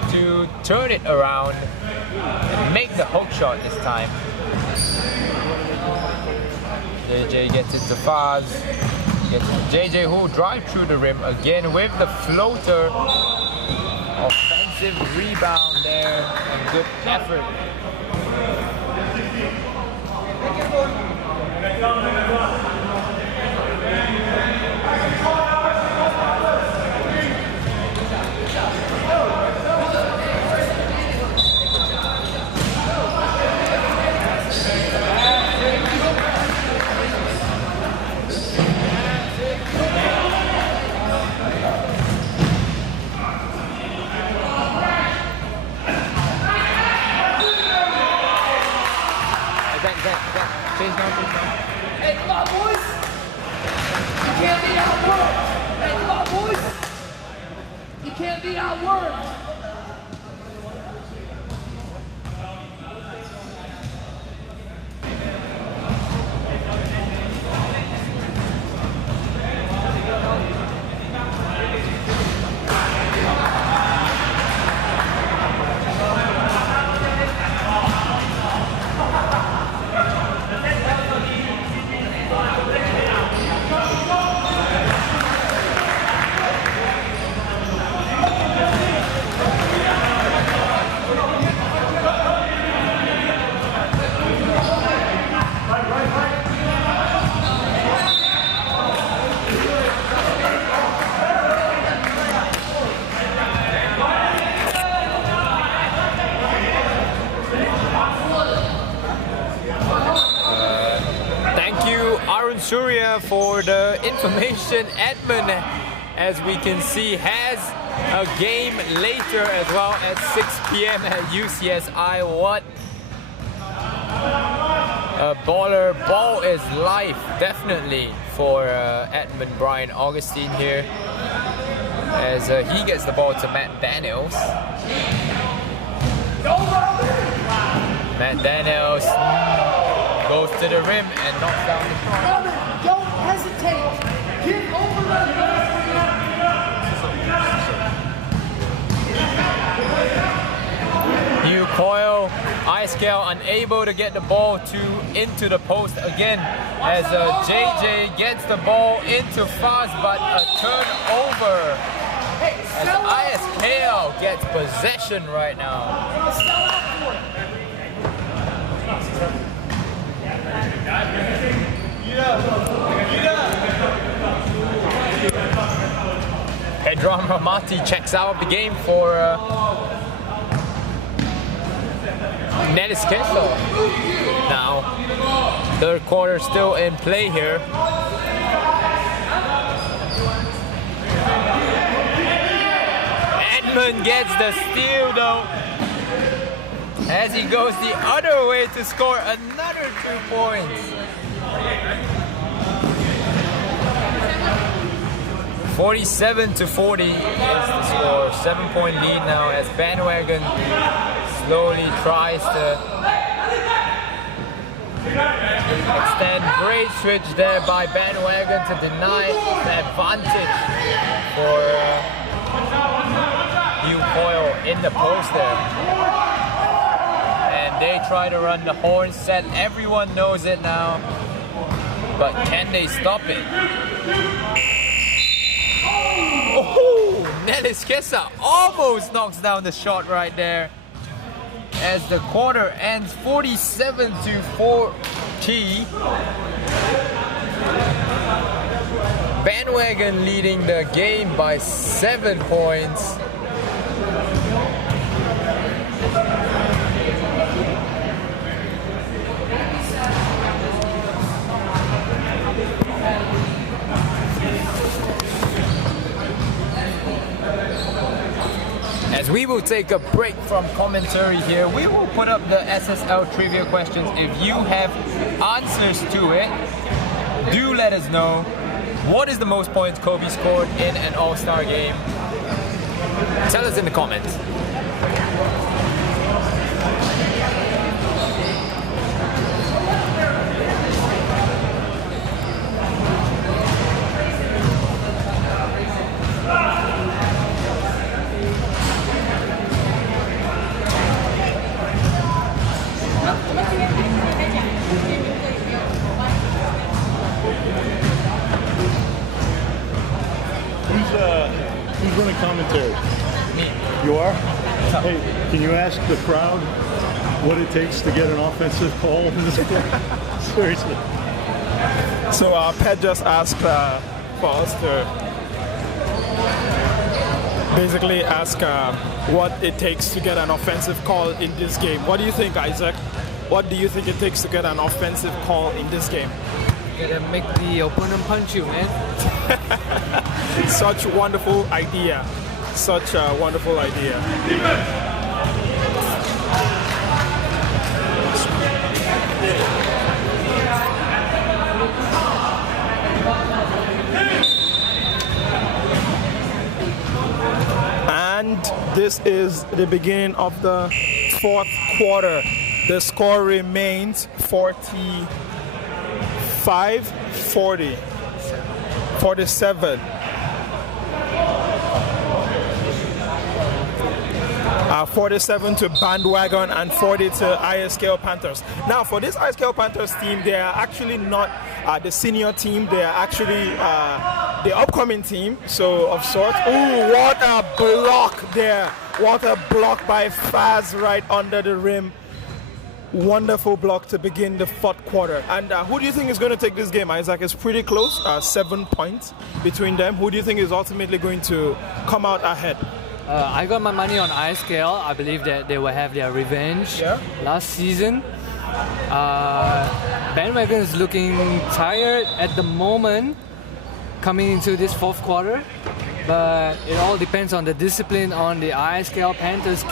to turn it around and make the hook shot this time. JJ gets it to Faz. JJ who will drive through the rim again with the floater. Offensive rebound there and good effort. Hey, come on, boys! You can't be outworked! Hey, come on, boys! You can't be outworked! Arun Surya for the information. Edmund, as we can see, has a game later as well at 6 p.m. at UCSI. What a baller. Ball is life, definitely, for Edmund Brian Augustine here, as he gets the ball to Matt Daniels. Matt Daniels goes to the rim and knocks down the shot. Don't hesitate. Get over New coil. ISKL unable to get the ball into the post again, as JJ gets the ball into Faz, but a turnover. As ISKL gets possession right now. Pedram Ramati checks out the game for Nelis Kessel. Now, third quarter still in play here. Edmund gets the steal though, as he goes the other way to score another 2 points. 47-40 is the score. 7-point lead now, as Bandwagon slowly tries to extend. Great switch there by Bandwagon to deny the advantage for New Coil in the post there. And they try to run the horn set. Everyone knows it now, but can they stop it? Oh, Nelis Kessa almost knocks down the shot right there, as the quarter ends 47-40. Bandwagon leading the game by 7 points. As we will take a break from commentary here, we will put up the SSL trivia questions. If you have answers to it, do let us know. What is the most points Kobe scored in an All-Star game? Tell us in the comments. Who's running commentary? Me. You are? Hey, can you ask the crowd what it takes to get an offensive call in this game? Seriously. So Pat just asked for us to basically ask what it takes to get an offensive call in this game. What do you think, Isaac? What do you think it takes to get an offensive call in this game? You gotta make the opponent punch you, man. Such a wonderful idea. Such a wonderful idea. And this is the beginning of the fourth quarter. The score remains 47. 47 to Bandwagon and 40 to ISKL Panthers. Now, for this ISKL Panthers team, they are actually not the senior team. They are actually the upcoming team, so of sorts. Ooh, what a block there. What a block by Faz right under the rim. Wonderful block to begin the fourth quarter. And who do you think is going to take this game, Isaac? It's pretty close, 7 points between them. Who do you think is ultimately going to come out ahead? I got my money on ISKL. I believe that they will have their revenge last season. Bandwagon is looking tired at the moment coming into this fourth quarter, but it all depends on the discipline on the ISKL Panthers.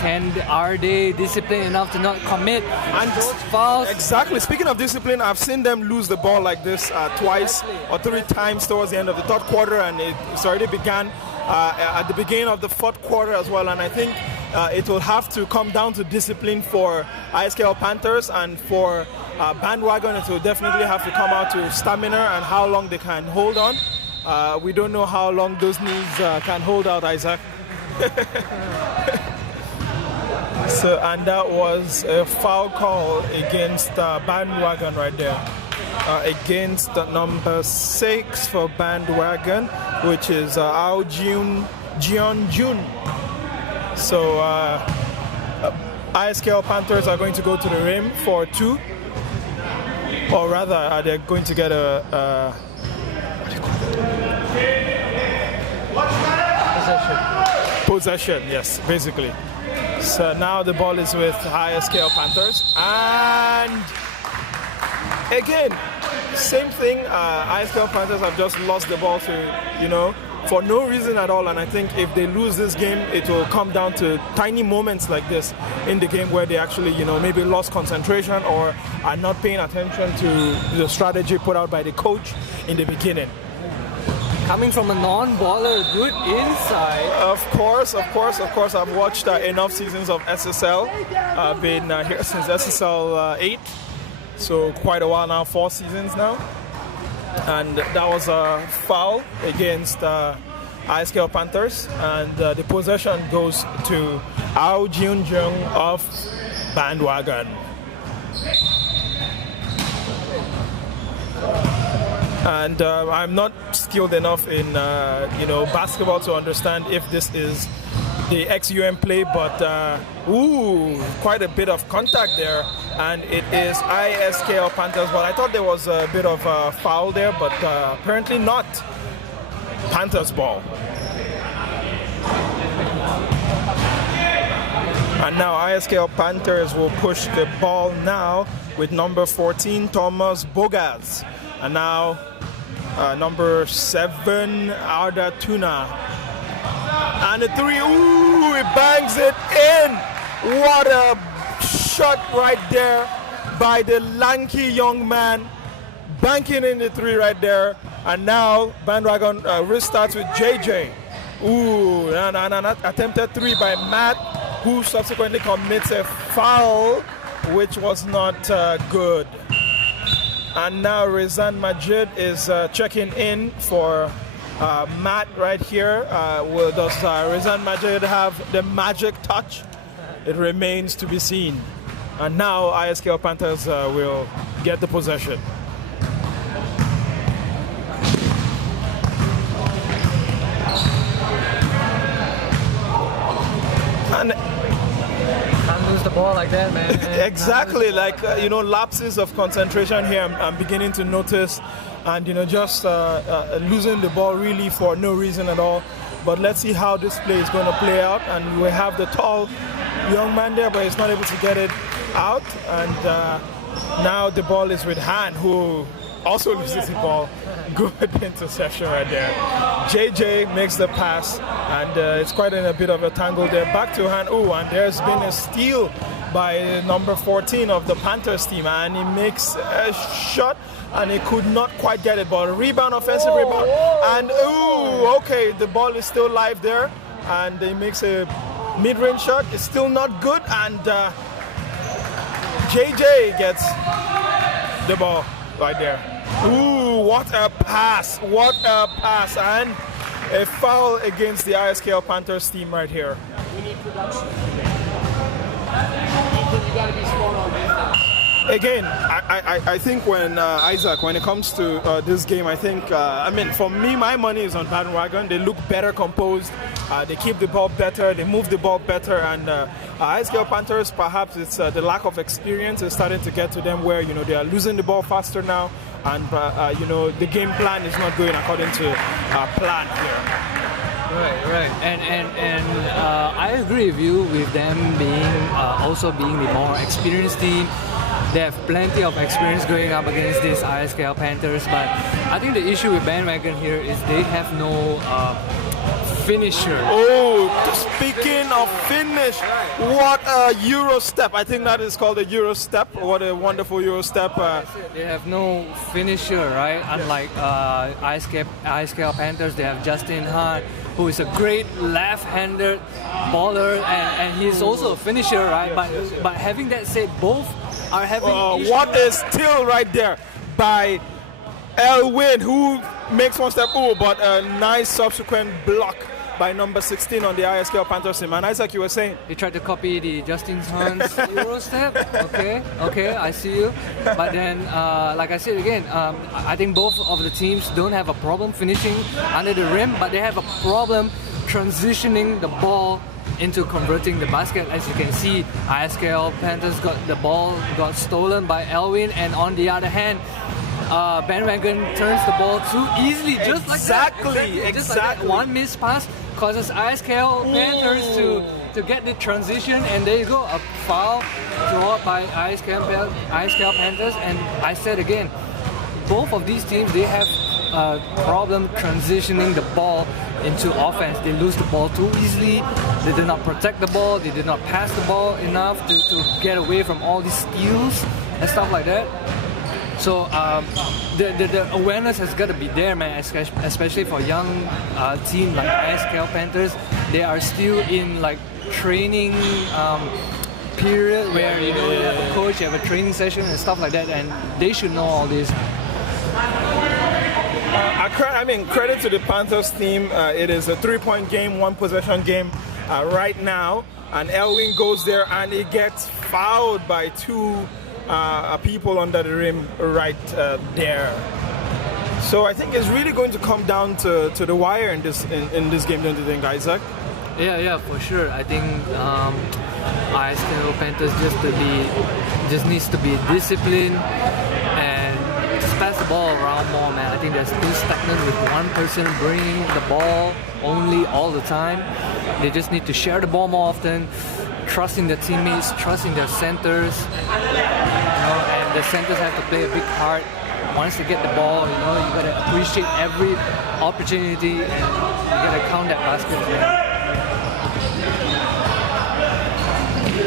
Are they disciplined enough to not commit And those fouls? Exactly. Speaking of discipline, I've seen them lose the ball like this twice or three times towards the end of the third quarter, and it's already began at the beginning of the fourth quarter as well. And I think it will have to come down to discipline for ISKL Panthers, and for Bandwagon, it will definitely have to come out to stamina and how long they can hold on. We don't know how long those knees can hold out, Isaac. So, and that was a foul call against Bandwagon right there. Against number 6 for Bandwagon, which is Jeon Jun. So ISKL Panthers are going to go to the rim for 2, or rather, they're going to get a possession, yes, basically. So now the ball is with ISKL Panthers, and again, same thing. ISKL Panthers have just lost the ball to, for no reason at all. And I think if they lose this game, it will come down to tiny moments like this in the game where they actually, maybe lost concentration or are not paying attention to the strategy put out by the coach in the beginning. Coming from a non-baller, good inside. Of course. I've watched enough seasons of SSL. I've been here since SSL 8, so quite a while now, 4 seasons now. And that was a foul against ISKL Panthers, and the possession goes to Jeon Jung of Bandwagon. And I'm not skilled enough in basketball to understand if this is the XUM play, but quite a bit of contact there, and it is ISKL Panthers. But I thought there was a bit of a foul there, but apparently not. Panthers ball. And now ISKL Panthers will push the ball now with number 14, Thomas Bogas. And now number 7, Arda Tuna. And the 3, he bangs it in. What a shot right there by the lanky young man. Banking in the 3 right there. And now Bandwagon restarts with JJ. An attempted 3 by Matt, who subsequently commits a foul, which was not good. And now Rizan Majid is checking in for Matt right here. Does Rizan Majid have the magic touch? It remains to be seen. And now ISKL Panthers will get the possession. And Can't lose the ball like that, man. exactly, like lapses of concentration here. I'm beginning to notice, and just losing the ball really for no reason at all. But let's see how this play is going to play out. And we have the tall young man there, but he's not able to get it out. And now the ball is with Han, who also loses the ball. Good interception right there. JJ makes the pass, and it's quite in a bit of a tangle there. Back to Han. And there's been a steal by number 14 of the Panthers team, and he makes a shot, and he could not quite get it. But a rebound, offensive rebound, and okay, the ball is still live there, and he makes a mid-range shot. It's still not good, and JJ gets the ball right there. What a pass! What a pass! And a foul against the ISKL Panthers team right here. We need production. You gotta be smart on defense. Again, I think when Isaac, when it comes to this game, I think, for me, my money is on Bandwagon. They look better composed. They keep the ball better. They move the ball better. And ISKL Panthers, perhaps it's the lack of experience is starting to get to them, where they are losing the ball faster now, and the game plan is not going according to plan here. Right. And I agree with you with them being also being the more experienced team. they have plenty of experience going up against these ISKL Panthers. But I think the issue with Bandwagon here is they have no finisher. Oh, speaking of finish, what a Euro step. I think that is called a Euro step. What a wonderful Euro step. They have no finisher, right? Unlike ISKL Panthers, they have Justin Hahn, who is a great left-handed baller, and he's also a finisher, right? But having that said, both are having issues. What a steal right there by Elwin, who makes one step, but a nice subsequent block by number 16 on the ISKL Panthers team. And Isaac, you were saying? He tried to copy the Justin Hahn's Euro step. Okay, I see you. But then, like I said again, I think both of the teams don't have a problem finishing under the rim, but they have a problem transitioning the ball into converting the basket. As you can see, ISKL Panthers got the ball, got stolen by Elwin, and on the other hand, Bandwagon turns the ball too easily, just like that. Just like that. One missed pass causes ISKL Panthers to get the transition, and there you go, a foul drawn by ISKL Panthers. And I said again, both of these teams, they have a problem transitioning the ball into offense. They lose the ball too easily. They did not protect the ball. They did not pass the ball enough to get away from all these steals and stuff like that. So the awareness has got to be there, man, especially for young team like ISKL Panthers. They are still in like training period where you have a coach, you have a training session and stuff like that, and they should know all this. Credit to the Panthers team. It is a 3-point game, 1-possession game right now, and Elwin goes there and he gets fouled by two people under the rim right there. So I think it's really going to come down to the wire in this game, don't you think, Isaac? Yeah, for sure. I think ISKL Panthers just needs to be disciplined and just pass the ball around more, man. I think they're still stagnant with one person bringing the ball only all the time. They just need to share the ball more often, trusting their teammates, trusting their centers, and the centers have to play a big part. Once they get the ball, you gotta appreciate every opportunity and you gotta count that basket.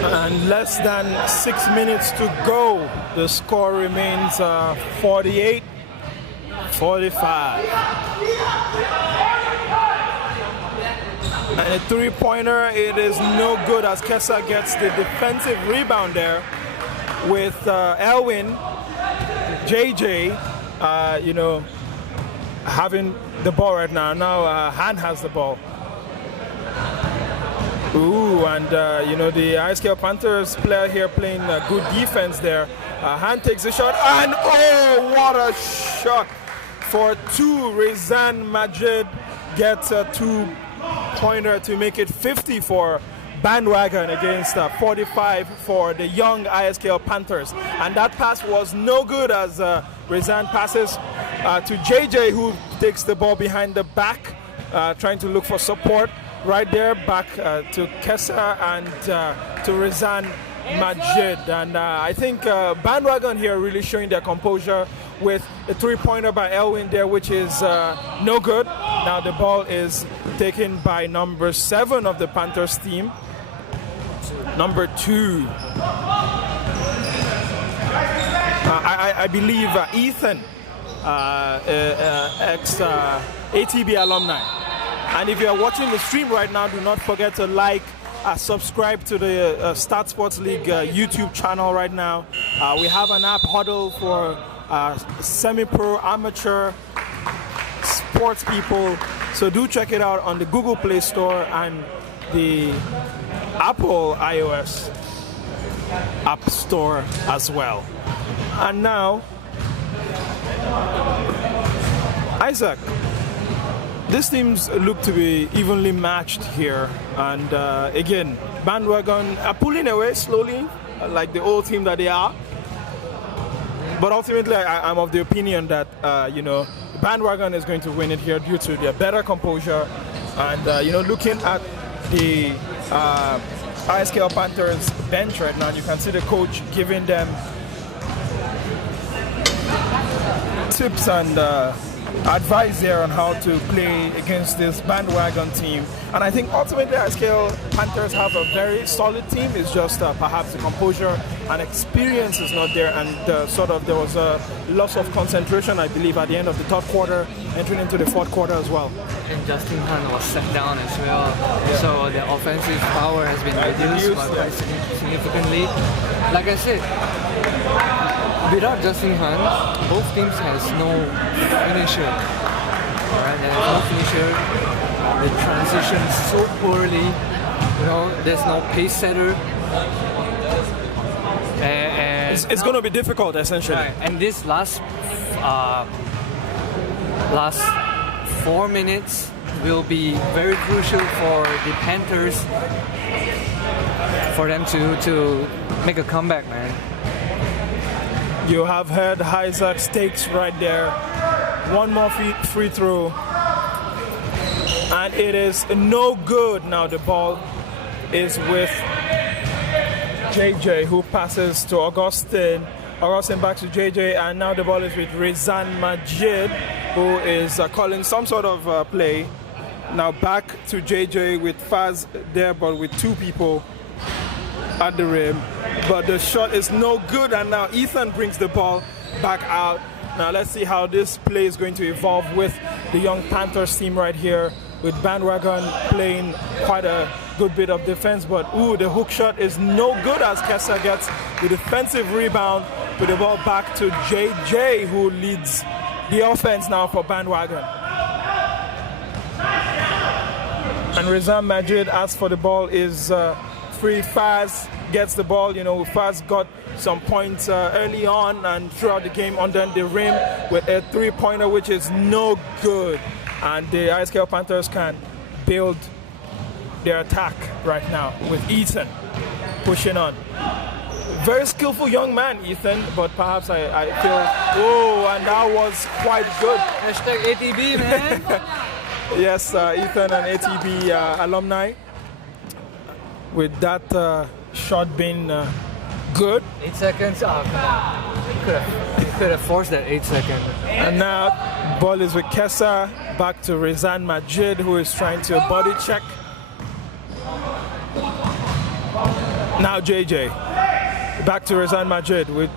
And less than 6 minutes to go. The score remains 48-45. And a three-pointer, it is no good as Kessa gets the defensive rebound there with Elwin, JJ, having the ball right now. Now Han has the ball. And the ISKL Panthers player here playing good defense there. Han takes a shot, and what a shot for two. Rezan Majid gets a two-pointer to make it 50 for Bandwagon against 45 for the young ISKL Panthers. And that pass was no good as Rezan passes to JJ, who takes the ball behind the back, trying to look for support. Right there, back to Kessa and to Rezan Majid. And I think Bandwagon here really showing their composure with a three-pointer by Elwin there, which is no good. Now the ball is taken by number 7 of the Panthers team. Number 2. I believe Ethan, ex-ATB alumni. And if you are watching the stream right now, do not forget to like, subscribe to the StatSports League YouTube channel right now. We have an app, Huddle, for semi-pro, amateur sports people. So do check it out on the Google Play Store and the Apple iOS App Store as well. And now, Isaac, these teams look to be evenly matched here, and again, Bandwagon are pulling away slowly, like the old team that they are. But ultimately, I'm of the opinion that Bandwagon is going to win it here due to their better composure, and looking at the ISKL Panthers bench right now, you can see the coach giving them tips and advice there on how to play against this Bandwagon team. And I think ultimately ISKL Panthers have a very solid team. It's just perhaps the composure and experience is not there, and there was a loss of concentration, I believe, at the end of the third quarter, entering into the fourth quarter as well. And Justin Hunt was set down as well, so the offensive power has been reduced quite significantly. Like I said, without Justin Hunt, both teams has no finisher. Alright, there's no finisher. The transition so poorly. There's no pace setter. It's going to be difficult, essentially. Right. And this last 4 minutes will be very crucial for the Panthers, for them to make a comeback, man. You have heard Isaac Stakes right there. One more free throw. And it is no good. Now the ball is with JJ, who passes to Augustine. Augustine back to JJ, and now the ball is with Rizan Majid, who is calling some sort of play. Now back to JJ with Faz there, but with two people at the rim. But the shot is no good, and now Ethan brings the ball back out. Now let's see how this play is going to evolve with the young Panthers team right here, with Bandwagon playing quite a good bit of defense. But the hook shot is no good as Kessa gets the defensive rebound, with the ball back to JJ, who leads the offense now for Bandwagon. And Rizan Majid asks for the ball, is free. Faz gets the ball. Faz got some points early on and throughout the game under the rim with a three-pointer, which is no good. And the ISKL Panthers can build their attack right now with Ethan pushing on. Very skillful young man, Ethan, but perhaps I feel, and that was quite good. Hashtag ATB, man. Yes, Ethan and ATB alumni. With that shot being good. 8 seconds. Oh, come on. You could have forced that 8 seconds. And now ball is with Kessa. Back to Rizan Majid, who is trying to body check. Now JJ. Back to Rizan Majid with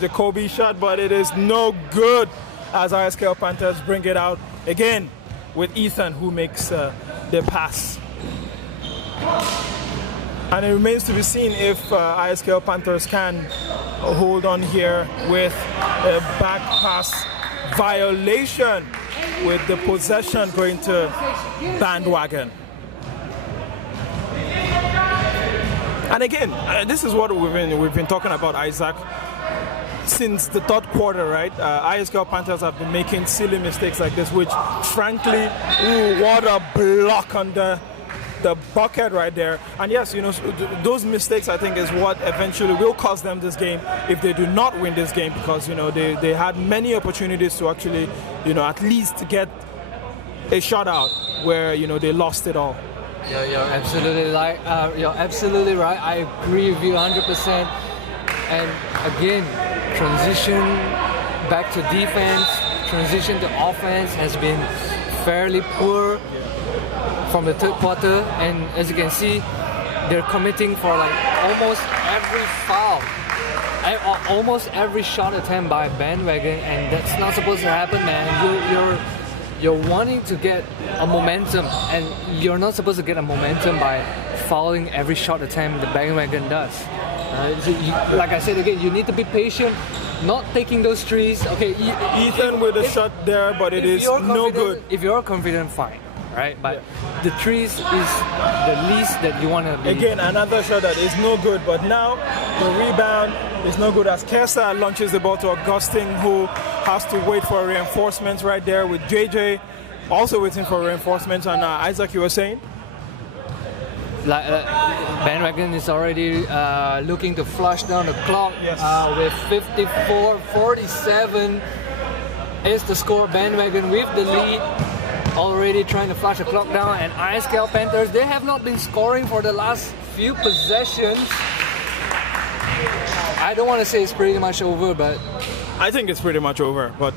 the Kobe shot, but it is no good as ISKL Panthers bring it out again with Ethan, who makes the pass. And it remains to be seen if ISKL Panthers can hold on here with a back pass violation, with the possession going to Bandwagon. And again, this is what we've been talking about, Isaac, since the third quarter, right? ISKL Panthers have been making silly mistakes like this, which frankly, what a block on the bucket right there. And yes, those mistakes, I think, is what eventually will cost them this game if they do not win this game, because they had many opportunities to actually at least get a shutout where they lost it all. You're absolutely right. I agree with you 100%. And again, transition back to defense, transition to offense has been fairly poor from the third quarter, and as you can see, they're committing for almost every foul, almost every shot attempt by Bandwagon, and that's not supposed to happen, man. You're wanting to get a momentum, and you're not supposed to get a momentum by fouling every shot attempt the Bandwagon does. Like I said again, you need to be patient, not taking those threes. Okay, Ethan with a shot there, but it is no good. If you're confident, fine. Right, but the threes is the least that you want to be. Again, another shot that is no good, but now the rebound is no good as Kessa launches the ball to Augustine, who has to wait for reinforcements right there, with JJ also waiting for reinforcements. And Isaac, you were saying? Bandwagon is already looking to flush down the clock. Yes. With 54-47 is the score. Bandwagon with the lead, already trying to flush the clock down, and ISKL Panthers, they have not been scoring for the last few possessions. I don't want to say it's pretty much over, but I think it's pretty much over. But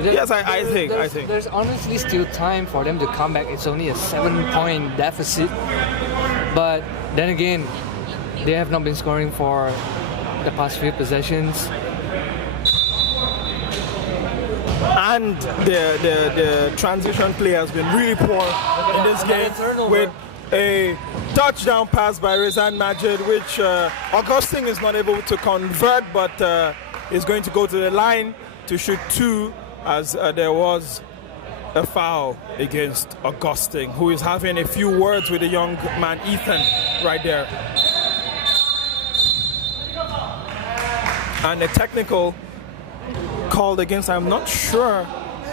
yes, I think. There's honestly still time for them to come back. It's only a 7-point deficit. But then again, they have not been scoring for the past few possessions. And the transition play has been really poor in this game, with a touchdown pass by Rizan Majid, which Augustine is not able to convert, but is going to go to the line to shoot 2, as there was a foul against Augustine, who is having a few words with the young man Ethan right there. And a technical called against. I'm not sure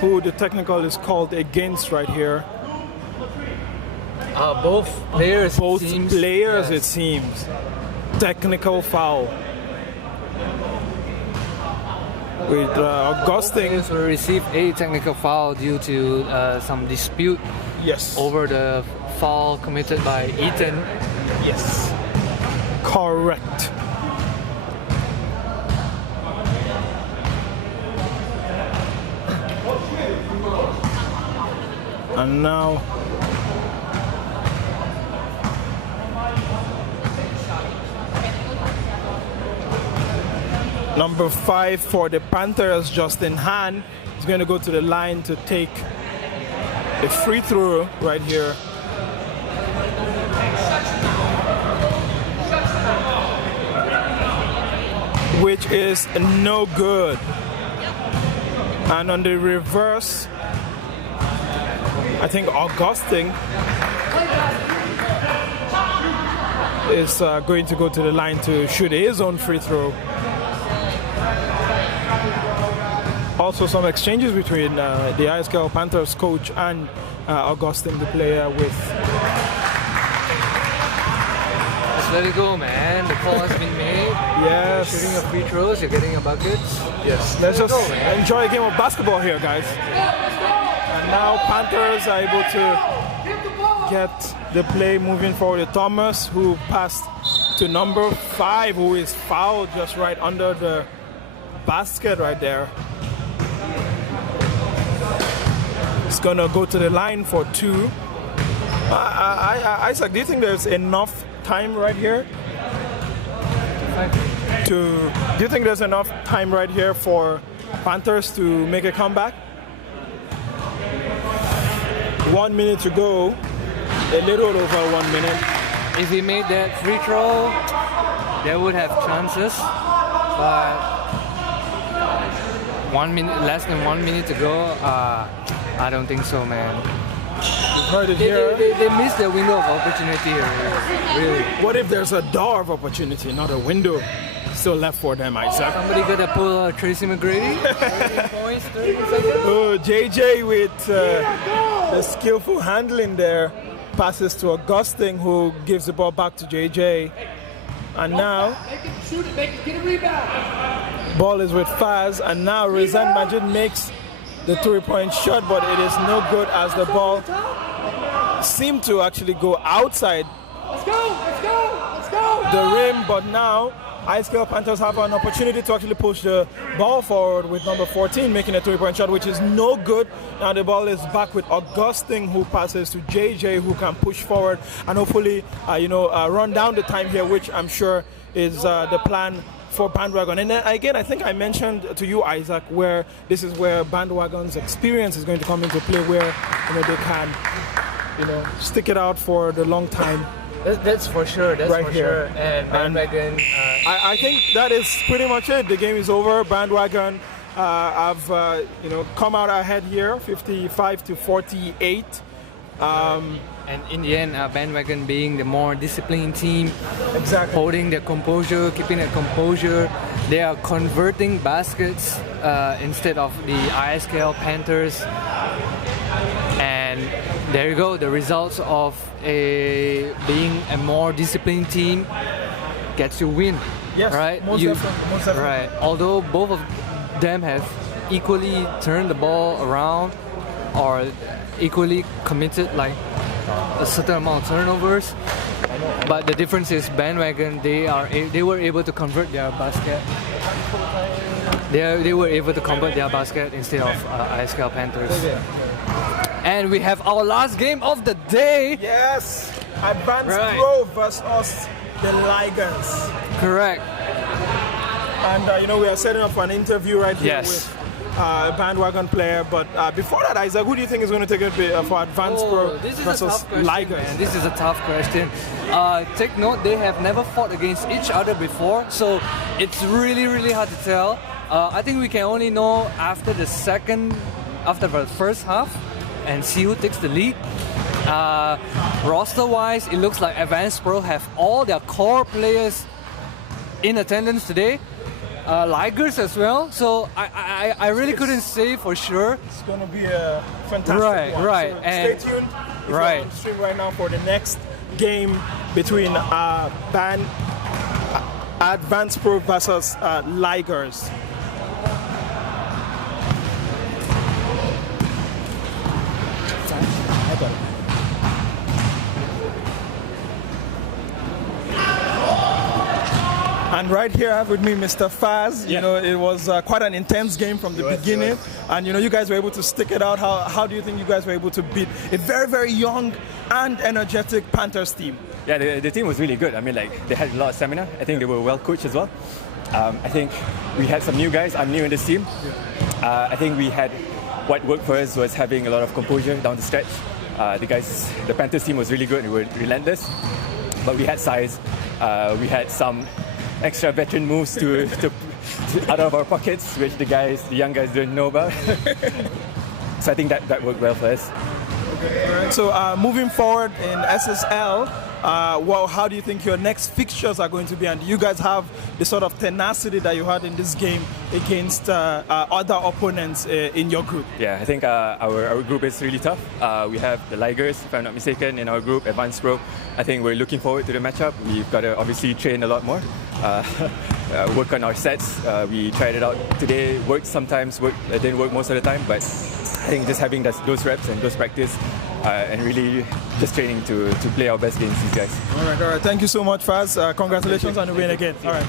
who the technical is called against right here. Both players. Yes. It seems. Technical foul. With Augustine. Players will receive a technical foul due to some dispute. Yes. Over the foul committed by Ethan. Yes. Correct. And now number 5 for the Panthers, Justin Han, is going to go to the line to take a free throw right here. Which is no good. And on the reverse, I think Augustine is going to go to the line to shoot his own free throw. Also some exchanges between the ISKL Panthers coach and Augustine, the player, with... Just let it go, man. The call has been made. Yes. You're shooting your free throws, you're getting your buckets. Yes. Let's just enjoy a game of basketball here, guys. And now Panthers are able to get the play moving forward. Thomas, who passed to number 5, who is fouled just right under the basket right there. It's gonna go to the line for 2. Isaac, do you think there's enough time right here? Do you think there's enough time right here for Panthers to make a comeback? 1 minute to go, a little over 1 minute. If he made that free throw, they would have chances, but 1 minute, less than 1 minute to go, I don't think so, man. You've heard it here. They missed their window of opportunity here, really. What if there's a door of opportunity, not a window, still left for them, Isaac? Somebody gonna pull Tracy McGrady? 30 points, 30 seconds. Oh, JJ with the skillful handling there. Passes to Augustine, who gives the ball back to JJ. And now, Shoot it, get a rebound. ball is with Faz, and now Rizan Majid makes the 3-point shot, but it is no good as the ball seemed to actually go outside Let's go. the rim, but now ISKL Panthers have an opportunity to actually push the ball forward with number 14 making a 3-point shot, which is no good. Now the ball is back with Augustine, who passes to JJ, who can push forward and hopefully run down the time here, which I'm sure is the plan for Bandwagon. And then again, I think I mentioned to you, Isaac, where this is where Bandwagon's experience is going to come into play, where they can stick it out for the long time. That's for sure. That's right for here. sure. And Bandwagon. I think that is pretty much it. The game is over. Bandwagon have come out ahead here, 55-48. And in the end, Bandwagon being the more disciplined team, Exactly. holding their composure, keeping their composure. They are converting baskets instead of the ISKL Panthers. And there you go. The results of being a more disciplined team gets you win. Yes, right? most definitely. Right. Although both of them have equally turned the ball around or equally committed like a certain amount of turnovers, but the difference is Bandwagon, they were able to convert their basket. They were able to convert their basket instead of ISKL Panthers. And we have our last game of the day. Yes, Advanced Right. Pro versus the Ligers. Correct. And you know, we are setting up for an interview right here Yes. with a Bandwagon player. But before that, Isaac, who do you think is going to take it for Advanced Pro This is a versus tough question, Ligers? man. This is a tough question. Take note, they have never fought against each other before, so it's really, really hard to tell. I think we can only know after the first half, and see who takes the lead. Roster-wise, it looks like Advanced Pro have all their core players in attendance today. Ligers as well, so I really couldn't say for sure. It's going to be a fantastic Right, one. right. So And- stay tuned. If right. you're on stream right now for the next game between Advanced Pro versus Ligers. And right here I have with me Mr. Faz. You know, it was quite an intense game from the beginning. And you know, you guys were able to stick it out. How do you think you guys were able to beat a very, very young and energetic Panthers team? Yeah, the team was really good. I mean, like, they had a lot of stamina. I think they were well coached as well. I think we had some new guys. I'm new in this team. I think we had what worked for us was having a lot of composure down the stretch. The Panthers team was really good. They were relentless, but we had size. We had some extra veteran moves to out of our pockets, which the young guys didn't know about. So I think that worked well for us. So moving forward in SSL, how do you think your next fixtures are going to be? And do you guys have the sort of tenacity that you had in this game against other opponents in your group? Yeah, I think our group is really tough. We have the Ligers, if I'm not mistaken, in our group, Advanced Pro. I think we're looking forward to the matchup. We've got to obviously train a lot more, work on our sets. We tried it out today, worked sometimes, didn't work most of the time, but I think just having those reps and those practice and really just training to play our best against these guys. All right. Thank you so much, Faz. Congratulations on the win again. All right.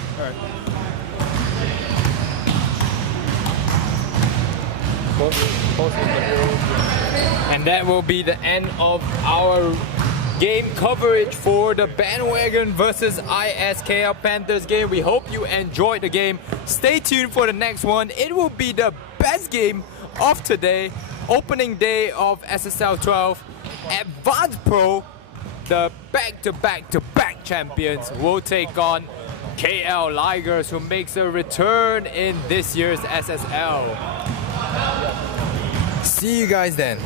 And that will be the end of our game coverage for the Bandwagon versus ISKL Panthers game. We hope you enjoyed the game. Stay tuned for the next one. It will be the best game of today. Opening day of SSL 12. Advanced Pro, the back-to-back champions, will take on KL Ligers, who makes a return in this year's SSL. See you guys then.